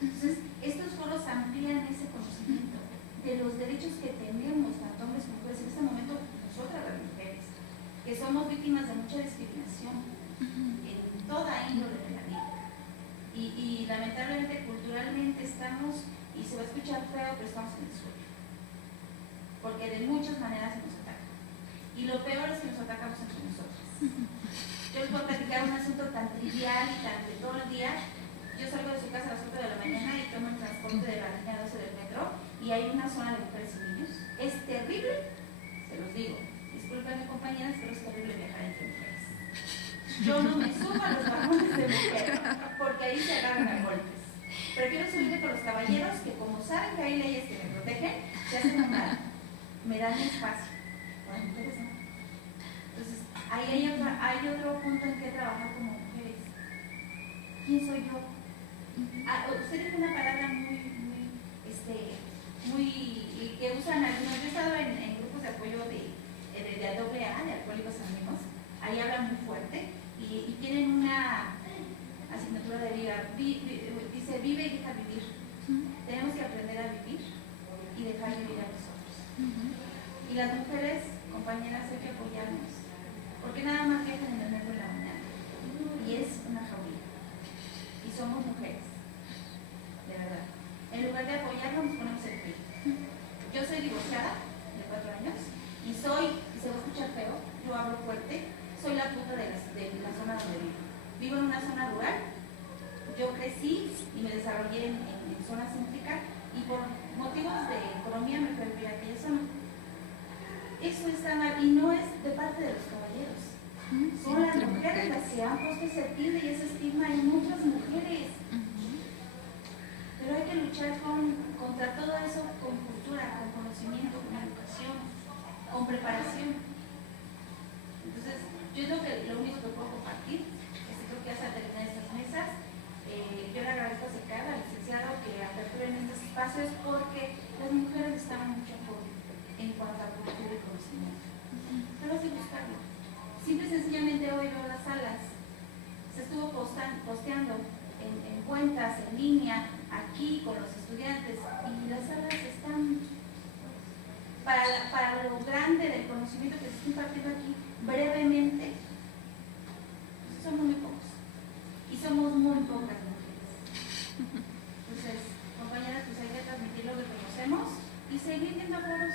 Entonces, estos foros amplían ese conocimiento de los derechos que tenemos, tanto hombres como mujeres, en este momento nosotras las mujeres, que somos víctimas de mucha discriminación en toda índole de la vida. Y lamentablemente, culturalmente estamos, y se va a escuchar feo, pero estamos en el suelo. Porque de muchas maneras se nos ataca. Y lo peor es que nos atacamos entre nosotros. Yo les voy a platicar un asunto tan trivial y tan de todo el día. Yo salgo de su casa a las 4 de la mañana y tomo el transporte de la línea 12 del metro y hay una zona de mujeres y niños. Es terrible, se los digo. Disculpen, compañeras, pero es terrible viajar entre mujeres. Yo no me subo a los vagones de mujeres porque ahí se agarran a golpes. Prefiero subirme con los caballeros que, como saben que hay leyes que me protegen, se hacen un mal. Me dan espacio. Las mujeres no. Entonces, ahí hay otro punto en que trabajar como mujeres. ¿Quién soy yo? Usted dijo una palabra muy que usan algunos. Yo he estado en grupos de apoyo de AA, de Alcohólicos Anónimos. Ahí hablan muy fuerte y tienen una asignatura de vida. Dice, vive y deja vivir. Tenemos que aprender a vivir y dejar vivir a los otros. Y las mujeres, compañeras, hay que apoyarnos, porque nada más viajan en el metro de la mañana y es una jauría y somos mujeres, de verdad. En lugar de apoyarnos nos ponemos el pie. Yo soy divorciada de 4 años y se va a escuchar feo, yo hablo fuerte, soy la puta de la zona donde vivo. Vivo en una zona rural, yo crecí y me desarrollé en zona céntrica y por motivos de economía me fui a vivir a aquella zona. Eso está mal y no es de parte de los caballeros. Son las mujeres las que han puesto ese tilde y ese estigma en muchas mujeres. Pero hay que luchar contra todo eso con cultura, con conocimiento, con educación, con preparación. Entonces, yo creo que lo único que puedo compartir es que creo que hace terminar estas mesas. Yo le agradezco a Secar, al licenciado, que aperturen estos espacios porque las mujeres están mucho en cuanto a cultura y conocimiento. Pero hay que buscarlo. Simple y sencillamente hoy veo las salas. Se estuvo posteando en cuentas, en línea, aquí con los estudiantes, y las salas están para lo grande del conocimiento que se está impartiendo aquí brevemente, pues somos muy pocos y somos muy pocas mujeres. Entonces, compañeras, pues hay que transmitir lo que conocemos y seguir viendo foros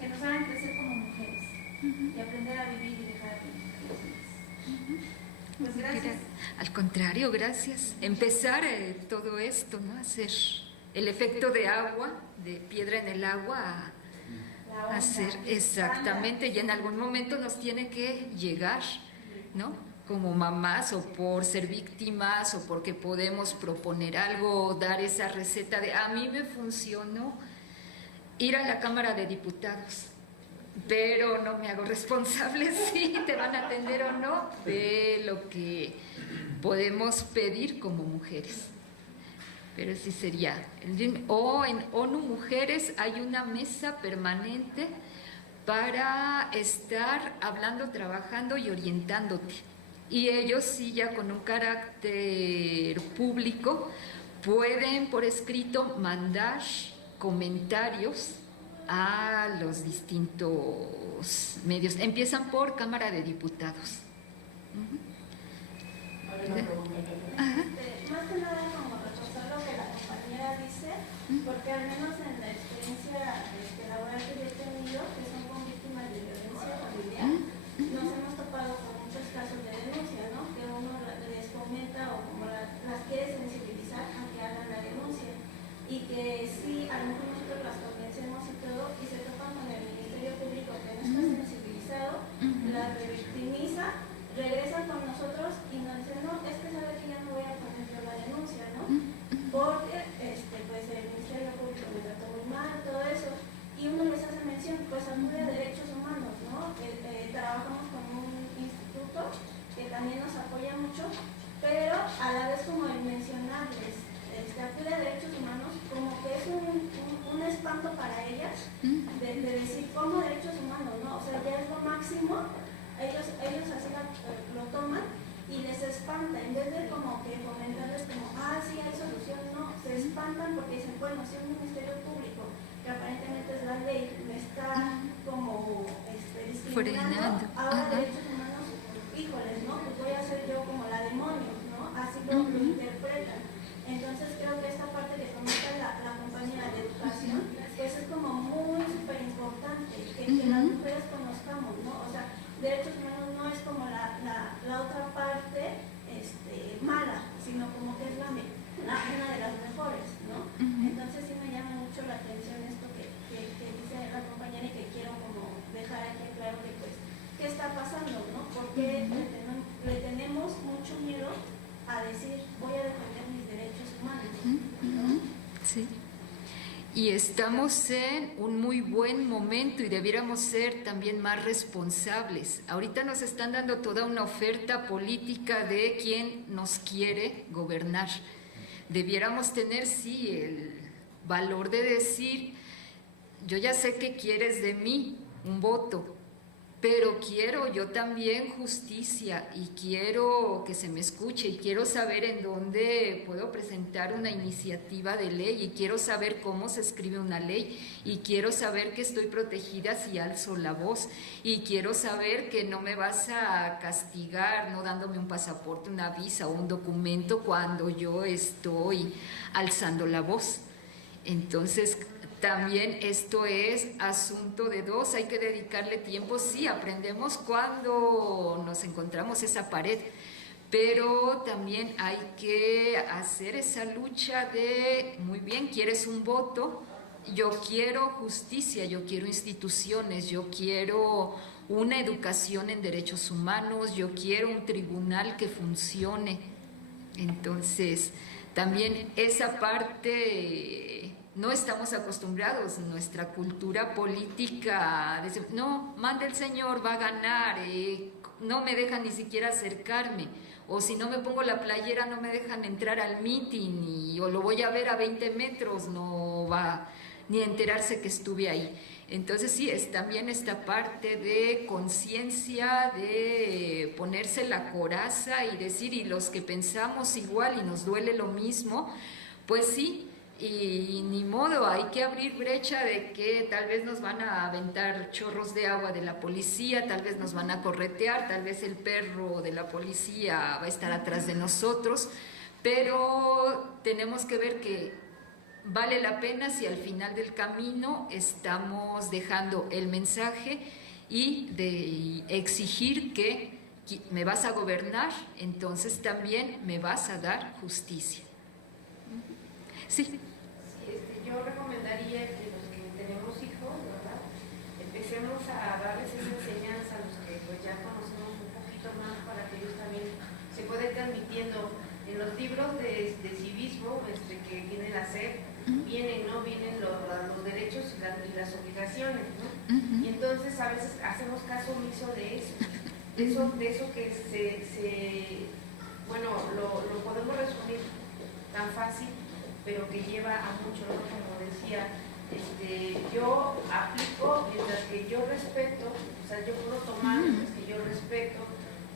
que nos hagan crecer como mujeres y aprender a vivir y dejar de vivir. Pues gracias. Al contrario, gracias. Empezar todo esto, ¿no? Hacer el efecto de agua, de piedra en el agua, hacer exactamente, y en algún momento nos tiene que llegar, ¿no? Como mamás, o por ser víctimas, o porque podemos proponer algo, dar esa receta de a mí me funcionó ir a la Cámara de Diputados, pero no me hago responsable si te van a atender o no de lo que podemos pedir como mujeres. Pero sí sería, o en ONU Mujeres hay una mesa permanente para estar hablando, trabajando y orientándote. Y ellos sí, ya con un carácter público, pueden por escrito mandar comentarios a los distintos medios. Empiezan por Cámara de Diputados. Más que nada como reforzar lo que la compañera dice, porque al menos en la experiencia laboral que yo he tenido, que son con víctimas de violencia familiar, nos hemos topado con muchos casos de denuncia, ¿no? Que uno les comenta o como las quiere sensibilizar a que hagan la denuncia, y que sí, a lo mejor nosotros las convencemos y todo, y se topan con el Ministerio Público que no está sensibilizado, las revictimiza, regresan con nosotros y nos dicen, no, es que sabe que ya no voy a poner yo la denuncia, ¿no? Porque pues el Ministerio Público me trató muy mal, todo eso, y uno les hace mención, pues acude a derechos humanos, ¿no? Trabajamos con un instituto que también nos apoya mucho, pero a la vez como el mencionarles, acude a derechos humanos, como que es un espanto para ellas de decir, ¿cómo derechos humanos? ¿No? O sea, ya es lo máximo. Ellos así lo toman y les espanta, en vez de como que comentarles como, sí hay solución, no, se espantan porque dicen, bueno, si un Ministerio Público, que aparentemente es la ley, me está como discriminando, ahora derechos humanos, híjoles, ¿no? Pues voy a ser yo como la demonio, ¿no? Así como lo interpretan. Entonces creo que esta parte que comenta la compañera de educación, pues es como muy súper importante, que las mujeres conozcamos, ¿no? O sea, derechos humanos no es como la otra parte mala, sino como que es una de las mejores, ¿no? Entonces sí me llama mucho la atención esto que dice la compañera y que quiero como dejar aquí claro que pues, ¿qué está pasando, no? Porque le tenemos mucho miedo a decir, voy a defender mis derechos humanos, ¿no? Sí. Y estamos en un muy buen momento y debiéramos ser también más responsables. Ahorita nos están dando toda una oferta política de quién nos quiere gobernar. Debiéramos tener, sí, el valor de decir, yo ya sé que quieres de mí un voto, pero quiero yo también justicia y quiero que se me escuche y quiero saber en dónde puedo presentar una iniciativa de ley y quiero saber cómo se escribe una ley y quiero saber que estoy protegida si alzo la voz y quiero saber que no me vas a castigar no dándome un pasaporte, una visa o un documento cuando yo estoy alzando la voz. Entonces, también esto es asunto de dos, hay que dedicarle tiempo, sí, aprendemos cuando nos encontramos esa pared, pero también hay que hacer esa lucha de, muy bien, ¿quieres un voto? Yo quiero justicia, yo quiero instituciones, yo quiero una educación en derechos humanos, yo quiero un tribunal que funcione. Entonces, también esa parte no estamos acostumbrados, nuestra cultura política, no, manda el señor, va a ganar, no me dejan ni siquiera acercarme, o si no me pongo la playera no me dejan entrar al meeting, o lo voy a ver a 20 metros, no va ni a enterarse que estuve ahí. Entonces sí, es también esta parte de conciencia, de ponerse la coraza y decir, y los que pensamos igual y nos duele lo mismo, pues sí, y ni modo, hay que abrir brecha de que tal vez nos van a aventar chorros de agua de la policía, tal vez nos van a corretear, tal vez el perro de la policía va a estar atrás de nosotros, pero tenemos que ver que vale la pena si al final del camino estamos dejando el mensaje y de exigir que me vas a gobernar, entonces también me vas a dar justicia. Sí. Yo recomendaría que los que tenemos hijos, ¿verdad?, empecemos a darles esa enseñanza a los que pues ya conocemos un poquito más, para que ellos también se puedan transmitiendo. En los libros de civismo que viene la SEP, vienen los derechos y las obligaciones, ¿no? Y entonces a veces hacemos caso omiso de eso que bueno, lo podemos resumir tan fácil, pero que lleva a mucho, ¿no? Como decía, yo aplico mientras que yo respeto, o sea, yo puedo tomar mientras que yo respeto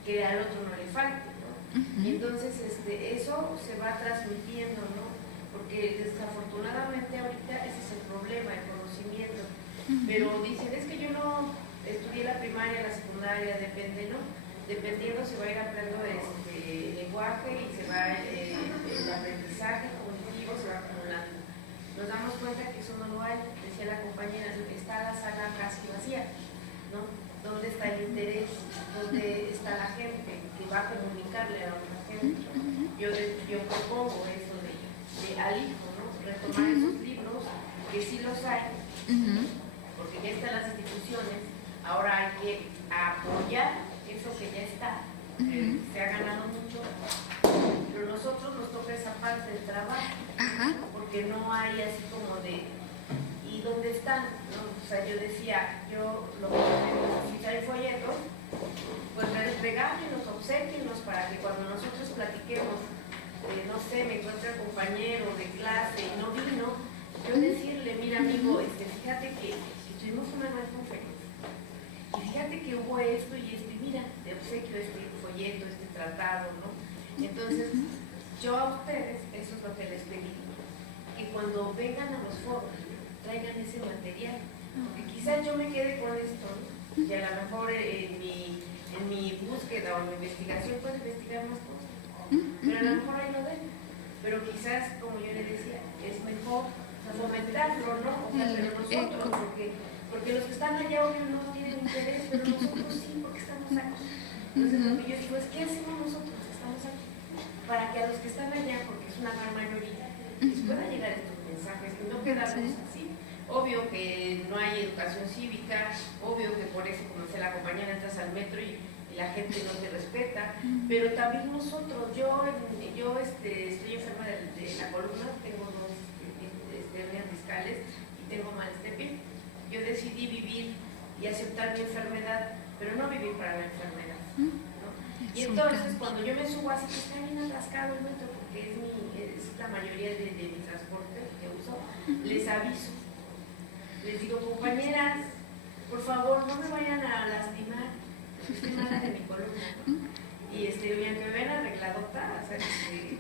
que al otro no le falte, ¿no? Y entonces eso se va transmitiendo, ¿no? Porque desafortunadamente ahorita ese es el problema, el conocimiento. Pero dicen, es que yo no estudié la primaria, la secundaria, depende, ¿no? Dependiendo se va a ir ampliando el lenguaje y se va el aprendizaje cognitivo, se va acumulando. Nos damos cuenta que eso no lo hay, decía la compañera, está la sala casi vacía, ¿no? ¿Dónde está el interés? ¿Dónde está la gente que va a comunicarle a otra gente? Yo propongo eso de al hijo, ¿no? Retomar esos libros, que sí los hay, porque ya están las instituciones, ahora hay que apoyar eso que ya está, se ha ganado mucho, pero nosotros nos toca esa parte del trabajo, porque no hay así como de ¿y dónde están? ¿No? O sea, yo decía, yo lo que necesito el folleto, pues regálenos, obséquienos, para que cuando nosotros platiquemos, no sé, me encuentre el compañero de clase y no vino, yo decirle, mira amigo, fíjate que tuvimos una gran conferencia, y fíjate que hubo esto y esto, y mira, te obsequio este folleto, este tratado, ¿no? Entonces, yo a ustedes, eso es lo que les pedí, que cuando vengan a los foros, traigan ese material, porque quizás yo me quede con esto, ¿no? Y a lo mejor en mi búsqueda o en mi investigación puedo investigar más cosas, pero a lo mejor ahí lo dejo, pero quizás, como yo le decía, es mejor fomentarlo, ¿no? O sea, pero nosotros, porque los que están allá obvio no tienen interés, pero nosotros sí, porque estamos aquí. Entonces lo que yo digo es, ¿qué hacemos nosotros que estamos aquí? Para que a los que están allá, porque es una gran mayoría, les pueda llegar estos mensajes y no quedarnos así. Obvio que no hay educación cívica, obvio que por eso, como decía la compañera, entras al metro y la gente no te respeta, pero también nosotros, yo estoy enferma de la columna, tengo dos hernias discales y tengo mal este pie. Yo decidí vivir y aceptar mi enfermedad, pero no vivir para la enfermedad, ¿no? Y entonces cuando yo me subo así, que está bien atascado el metro, porque es la mayoría de mi transporte que uso, les aviso. Les digo, compañeras, por favor, no me vayan a lastimar, estoy mala de mi columna, ¿no? Y aunque me ven arregladota, o sea,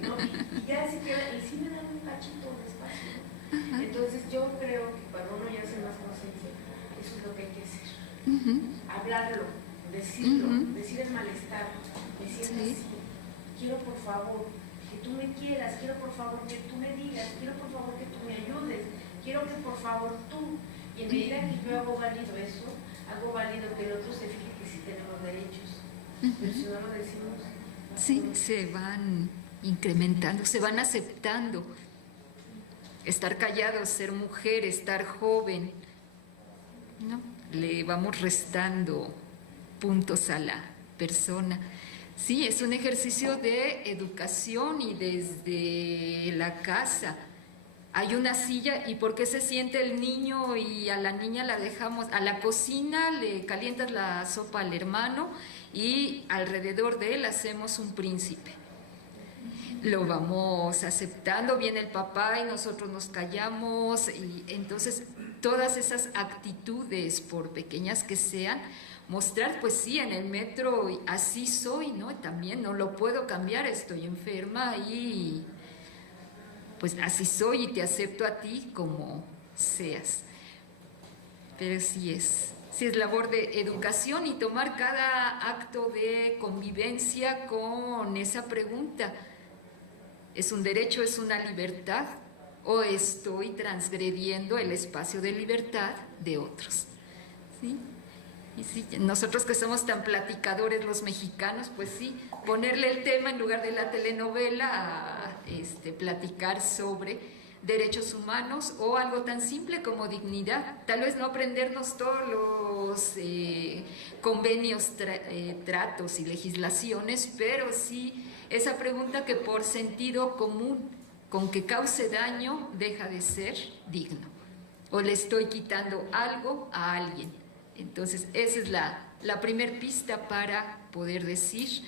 ¿no? Y ya se queda, y sí me dan un cachito de espacio, ¿no? Entonces yo creo que cuando uno ya hace más conciencia, eso es lo que hay que hacer. Hablarlo, decirlo, decir el malestar, decir así, quiero por favor que tú me quieras, quiero por favor que tú me digas, quiero por favor que tú me ayudes, quiero que por favor tú, y en medida que yo hago válido eso, hago válido que el otro se fije que sí tenemos derechos, pero si no lo decimos, no Sí, se van incrementando, se van aceptando. Estar callado, ser mujer, estar joven, ¿no? Le vamos restando puntos a la persona. Sí, es un ejercicio de educación y desde la casa. Hay una silla, ¿y por qué se siente el niño y a la niña la dejamos a la cocina, le calientas la sopa al hermano y alrededor de él hacemos un príncipe? Lo vamos aceptando, viene el papá y nosotros nos callamos, y entonces todas esas actitudes, por pequeñas que sean, mostrar, pues sí, en el metro así soy, ¿no? También no lo puedo cambiar, estoy enferma y pues así soy y te acepto a ti como seas. Pero sí es labor de educación y tomar cada acto de convivencia con esa pregunta. ¿Es un derecho, es una libertad? ¿O estoy transgrediendo el espacio de libertad de otros? ¿Sí? Y sí, nosotros que somos tan platicadores los mexicanos, pues sí, ponerle el tema en lugar de la telenovela a platicar sobre derechos humanos o algo tan simple como dignidad. Tal vez no aprendernos todos los convenios, tratos y legislaciones, pero sí esa pregunta que por sentido común, con que cause daño, deja de ser digno. O le estoy quitando algo a alguien. Entonces, esa es la primer pista para poder decir,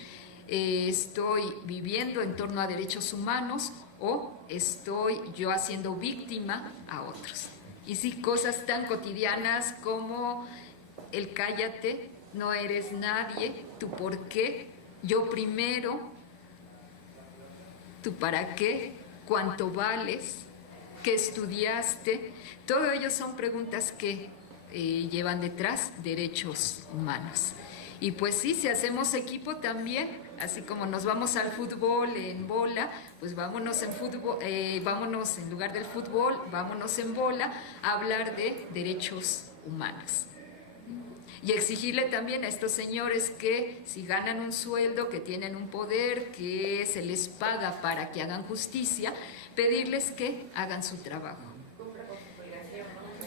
estoy viviendo en torno a derechos humanos o estoy yo haciendo víctima a otros. Y sí, cosas tan cotidianas como el cállate, no eres nadie, tu por qué, yo primero, tu para qué, cuánto vales, qué estudiaste, todo ello son preguntas que llevan detrás derechos humanos. Y pues sí, si hacemos equipo también, así como nos vamos al fútbol en bola, pues vámonos en fútbol, vámonos en lugar del fútbol, vámonos en bola a hablar de derechos humanos. Y exigirle también a estos señores que si ganan un sueldo, que tienen un poder, que se les paga para que hagan justicia, pedirles que hagan su trabajo.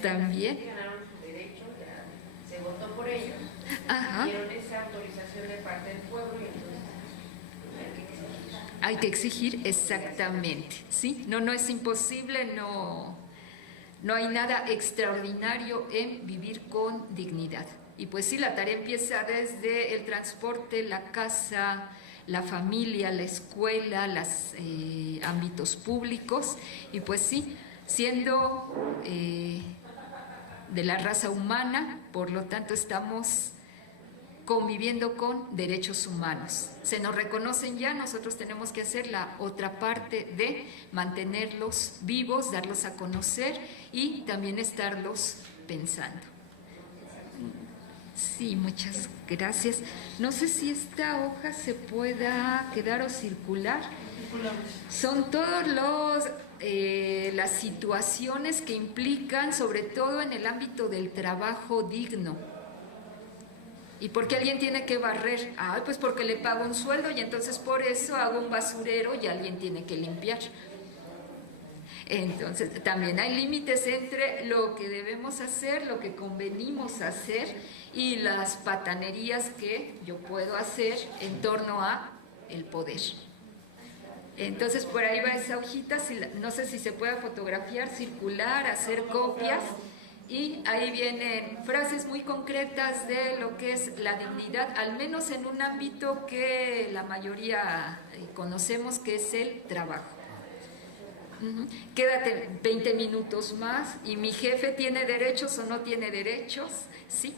También. Se votó por ellos, dieron esa autorización de parte del pueblo y entonces hay que exigir exactamente, ¿sí? No es imposible, no hay nada extraordinario en vivir con dignidad. Y pues sí, la tarea empieza desde el transporte, la casa, la familia, la escuela, los ámbitos públicos, y pues sí, siendo de la raza humana, por lo tanto estamos conviviendo con derechos humanos. Se nos reconocen ya, nosotros tenemos que hacer la otra parte de mantenerlos vivos, darlos a conocer y también estarlos pensando. Sí, muchas gracias. No sé si esta hoja se pueda quedar o circular. Son todos las situaciones que implican, sobre todo en el ámbito del trabajo digno. ¿Y por qué alguien tiene que barrer? Pues porque le pago un sueldo y entonces por eso hago un basurero y alguien tiene que limpiar. Entonces, también hay límites entre lo que debemos hacer, lo que convenimos hacer y las patanerías que yo puedo hacer en torno a el poder. Entonces, por ahí va esa hojita, no sé si se puede fotografiar, circular, hacer copias, y ahí vienen frases muy concretas de lo que es la dignidad, al menos en un ámbito que la mayoría conocemos, que es el trabajo. Quédate 20 minutos más, y mi jefe tiene derechos o no tiene derechos, sí.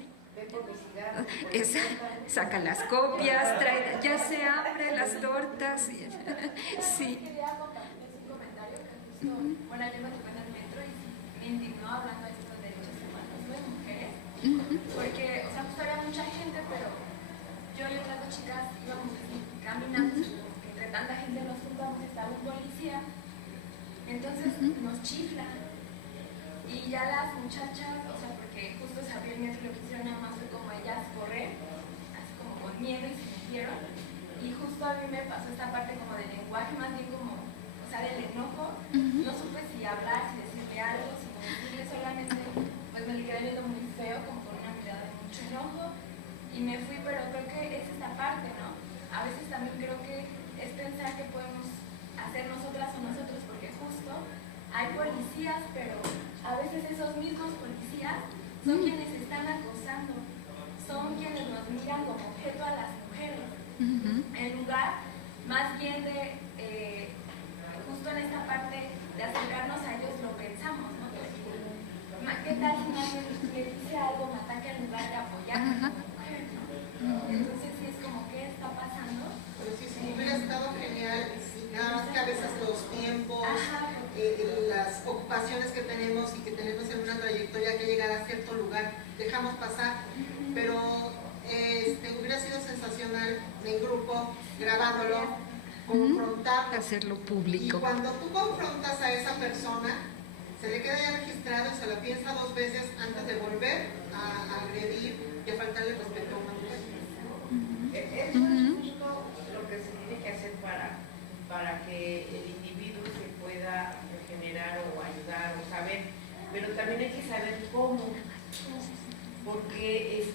Saca las copias, trae, ya se hambre las tortas. Sí. Quería compartir un comentario que justo, bueno, yo me tocó en el metro y me indignó hablando de estos derechos humanos de mujeres, porque, o sea, justo había mucha gente, pero yo y otras dos chicas íbamos así, caminando, entre tanta gente nos juntamos, estaba un policía, entonces nos chifla. Y ya las muchachas, o sea, porque justo se abrió el metro y lo que hicieron nada más fue como ellas correr, así como con miedo, y se metieron. Y justo justo a mí me pasó esta parte como del lenguaje, más bien como, o sea, del enojo. No supe si hablar, si decirle algo, si no decirle, solamente pues me le quedé viendo muy feo, como con una mirada de mucho enojo, y me fui, pero creo que es esta parte, ¿no? A veces también creo que es pensar que podemos hacer nosotras o nosotros, porque justo hay policías, pero a veces esos mismos policías son quienes están acosando, son quienes nos miran como objeto a las mujeres, en lugar más bien de, justo en esta parte de acercarnos a ellos lo pensamos, ¿no? ¿Qué tal si alguien le dice algo, me ataque en lugar de apoyarme como mujer, ¿no? Entonces sí es como, ¿qué está pasando? Pero sí, hubiera estado genial, nada más que a veces los tiempos, las ocupaciones que tenemos y que tenemos en una trayectoria que llegar a cierto lugar, dejamos pasar, pero hubiera sido sensacional en grupo, grabándolo, confrontarlo. Hacerlo público. Y cuando tú confrontas a esa persona, se le queda ya registrado y se lo piensa 2 veces antes de volver a agredir y a faltarle respeto a una mujer. Eso es justo lo que se tiene que hacer para que el individuo se pueda regenerar o ayudar o saber, pero también hay que saber cómo, porque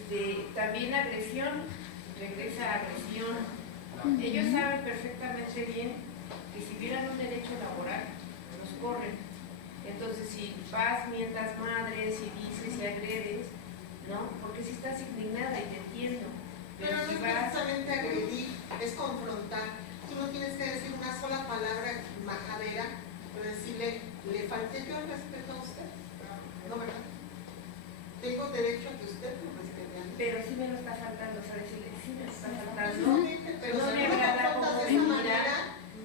también agresión regresa a agresión. Ellos saben perfectamente bien que si vieran un derecho laboral, nos corren. Entonces, si vas, mientas madres y dices y agredes, ¿no? Porque si estás indignada y te entiendo. Pero no si es vas... precisamente agredir, es confrontar. Tú no tienes que decir una sola palabra majadera, pero decirle, le falté yo el respeto a usted. No, ¿verdad? Tengo derecho a que usted me respete a mí. Pero sí me lo está faltando, o sea, decirle, sí me lo está faltando. No, pero no si me no me agrada confrontas cómo de me esa mira, manera,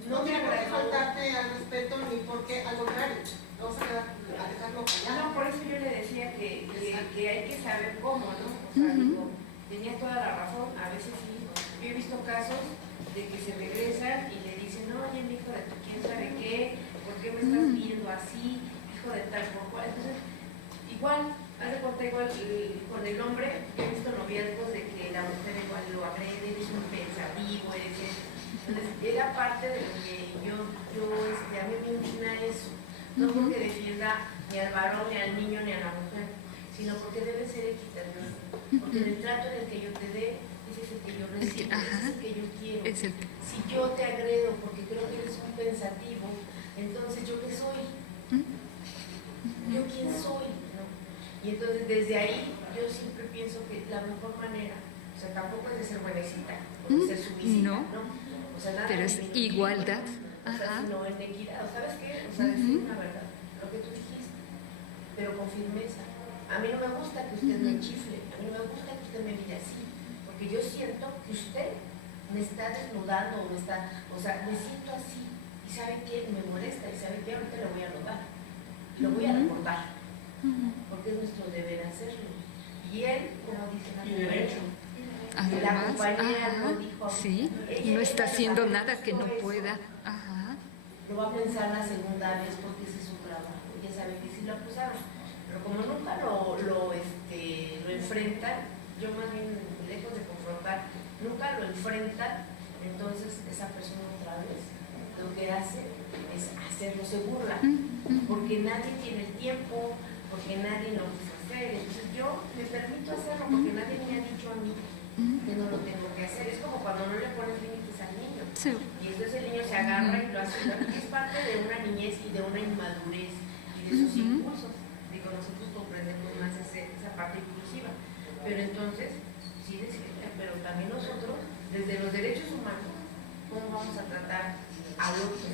no no me tiene por qué agradó. faltarte al respeto ni porque, al contrario, vamos a dejarlo callado. No, por eso yo le decía que hay que saber cómo, ¿no? O sea, digo, tenía toda la razón, a veces sí. Yo he visto casos de que se regresan y le dicen, no, oye, mi hijo de tu quién sabe qué, ¿por qué me estás viendo así? Hijo de tal por cual. Entonces, igual, haz de cuenta igual con el hombre, he visto noviazgos de que la mujer igual lo agrede, es un pensativo, entonces era parte de lo que a mí me indigna eso, no porque defienda ni al varón, ni al niño, ni a la mujer, sino porque debe ser equitativo, porque en el trato en el que yo te dé, ese es el que yo recibo, ese es el que yo quiero. Si yo te agredo porque creo que eres un pensativo, entonces ¿yo qué soy? ¿Yo quién soy? ¿No? Y entonces desde ahí yo siempre pienso que la mejor manera, o sea, tampoco es de ser buenecita, o de ser submisiva, ¿no? O sea, nada pero es igualdad. O sea, sino en equidad, ¿sabes qué? O sea, decir una verdad, lo que tú dijiste, pero con firmeza. A mí no me gusta que usted me chifle, a mí no me gusta que usted me mire así, porque yo siento que usted me está desnudando, o sea, me siento así, y sabe que me molesta, y sabe que ahorita le voy a notar, lo voy a reportar, porque es nuestro deber hacerlo. Y él, como dice la derecho. Además, la compañera lo dijo, sí, no está haciendo nada que no pueda. Ajá. Lo va a pensar la segunda vez porque ese es su trabajo, ya sabe que sí lo acusaron, pero como nunca lo enfrentan, yo más bien lejos de confrontar, nunca lo enfrentan, entonces esa persona otra vez lo que hace es hacerlo, se burla, porque nadie tiene el tiempo, porque nadie lo quiso hacer, entonces yo me permito hacerlo porque nadie me ha dicho a mí que no lo tengo que hacer. Es como cuando no le pones límites al niño. Sí. Y entonces el niño se agarra y lo hace. Es parte de una niñez y de una inmadurez y de sus impulsos. Digo, nosotros comprendemos más esa parte impulsiva. Pero entonces, sí decirle, pero también nosotros, desde los derechos humanos, ¿cómo vamos a tratar al otro?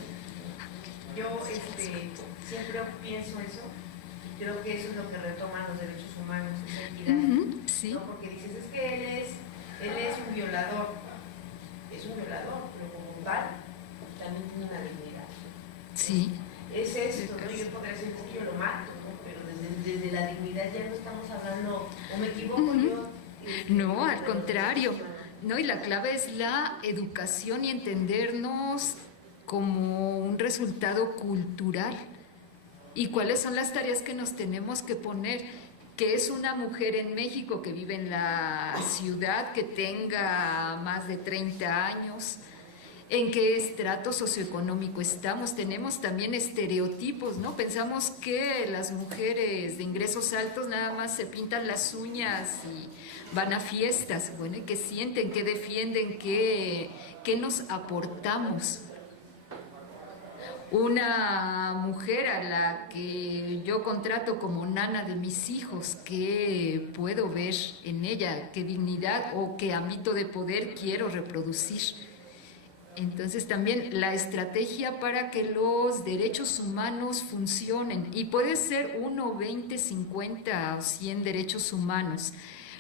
Yo siempre pienso eso. Creo que eso es lo que retoman los derechos humanos, esa equidad. Sí. ¿No? Porque dices, es que él es un violador. Es un violador, pero como tal, también tiene una dignidad. Sí. Es esto, ¿no? Yo podría decir que yo lo mato, ¿no? Pero desde la dignidad ya no estamos hablando, o me equivoco yo. No, al contrario. No, y la clave es la educación y entendernos como un resultado cultural. ¿Y cuáles son las tareas que nos tenemos que poner? Que es una mujer en México que vive en la ciudad, que tenga más de 30 años, en qué estrato socioeconómico estamos. Tenemos también estereotipos, ¿no? Pensamos que las mujeres de ingresos altos nada más se pintan las uñas y van a fiestas. Bueno, ¿qué sienten? ¿Qué defienden? ¿Qué nos aportamos? Una mujer a la que yo contrato como nana de mis hijos, ¿qué puedo ver en ella? ¿Qué dignidad o qué ámbito de poder quiero reproducir? Entonces también la estrategia para que los derechos humanos funcionen, y puede ser 1, 20, 50 o 100 derechos humanos.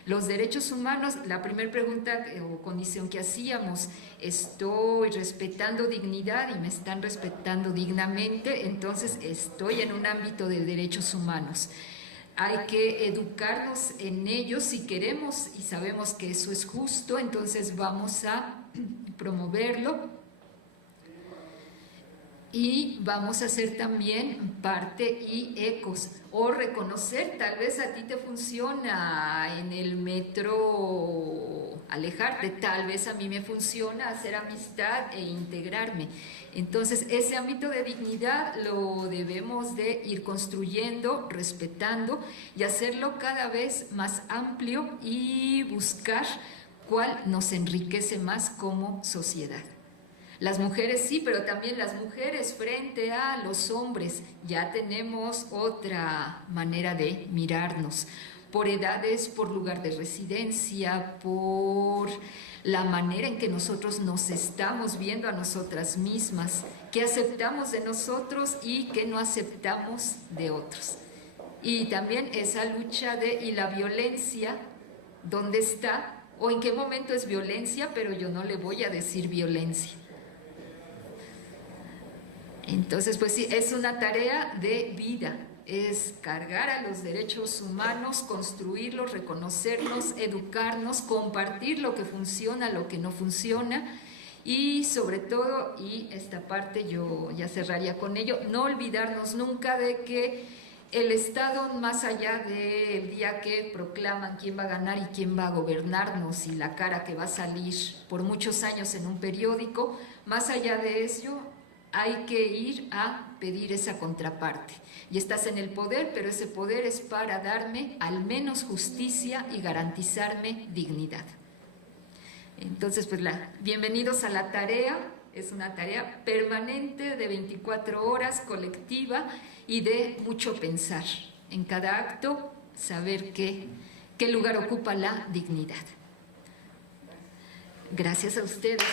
Los derechos humanos, la primera pregunta o condición que hacíamos, estoy respetando dignidad y me están respetando dignamente, entonces estoy en un ámbito de derechos humanos. Hay que educarnos en ellos si queremos y sabemos que eso es justo, entonces vamos a promoverlo y vamos a hacer también parte y ecos o reconocer, tal vez a ti te funciona en el metro alejarte, tal vez a mí me funciona hacer amistad e integrarme. Entonces ese ámbito de dignidad lo debemos de ir construyendo, respetando y hacerlo cada vez más amplio y buscar cuál nos enriquece más como sociedad. Las mujeres sí, pero también las mujeres frente a los hombres ya tenemos otra manera de mirarnos, por edades, por lugar de residencia, por la manera en que nosotros nos estamos viendo a nosotras mismas, qué aceptamos de nosotros y qué no aceptamos de otros. Y también esa lucha y la violencia, ¿dónde está? O en qué momento es violencia, pero yo no le voy a decir violencia. Entonces, pues sí, es una tarea de vida, es cargar a los derechos humanos, construirlos, reconocerlos, educarnos, compartir lo que funciona, lo que no funciona y sobre todo, y esta parte yo ya cerraría con ello, no olvidarnos nunca de que el Estado, más allá del día que proclaman quién va a ganar y quién va a gobernarnos y la cara que va a salir por muchos años en un periódico, más allá de eso, hay que ir a pedir esa contraparte. Y estás en el poder, pero ese poder es para darme al menos justicia y garantizarme dignidad. Entonces, pues bienvenidos a la tarea. Es una tarea permanente de 24 horas, colectiva y de mucho pensar. En cada acto, saber qué lugar ocupa la dignidad. Gracias a ustedes.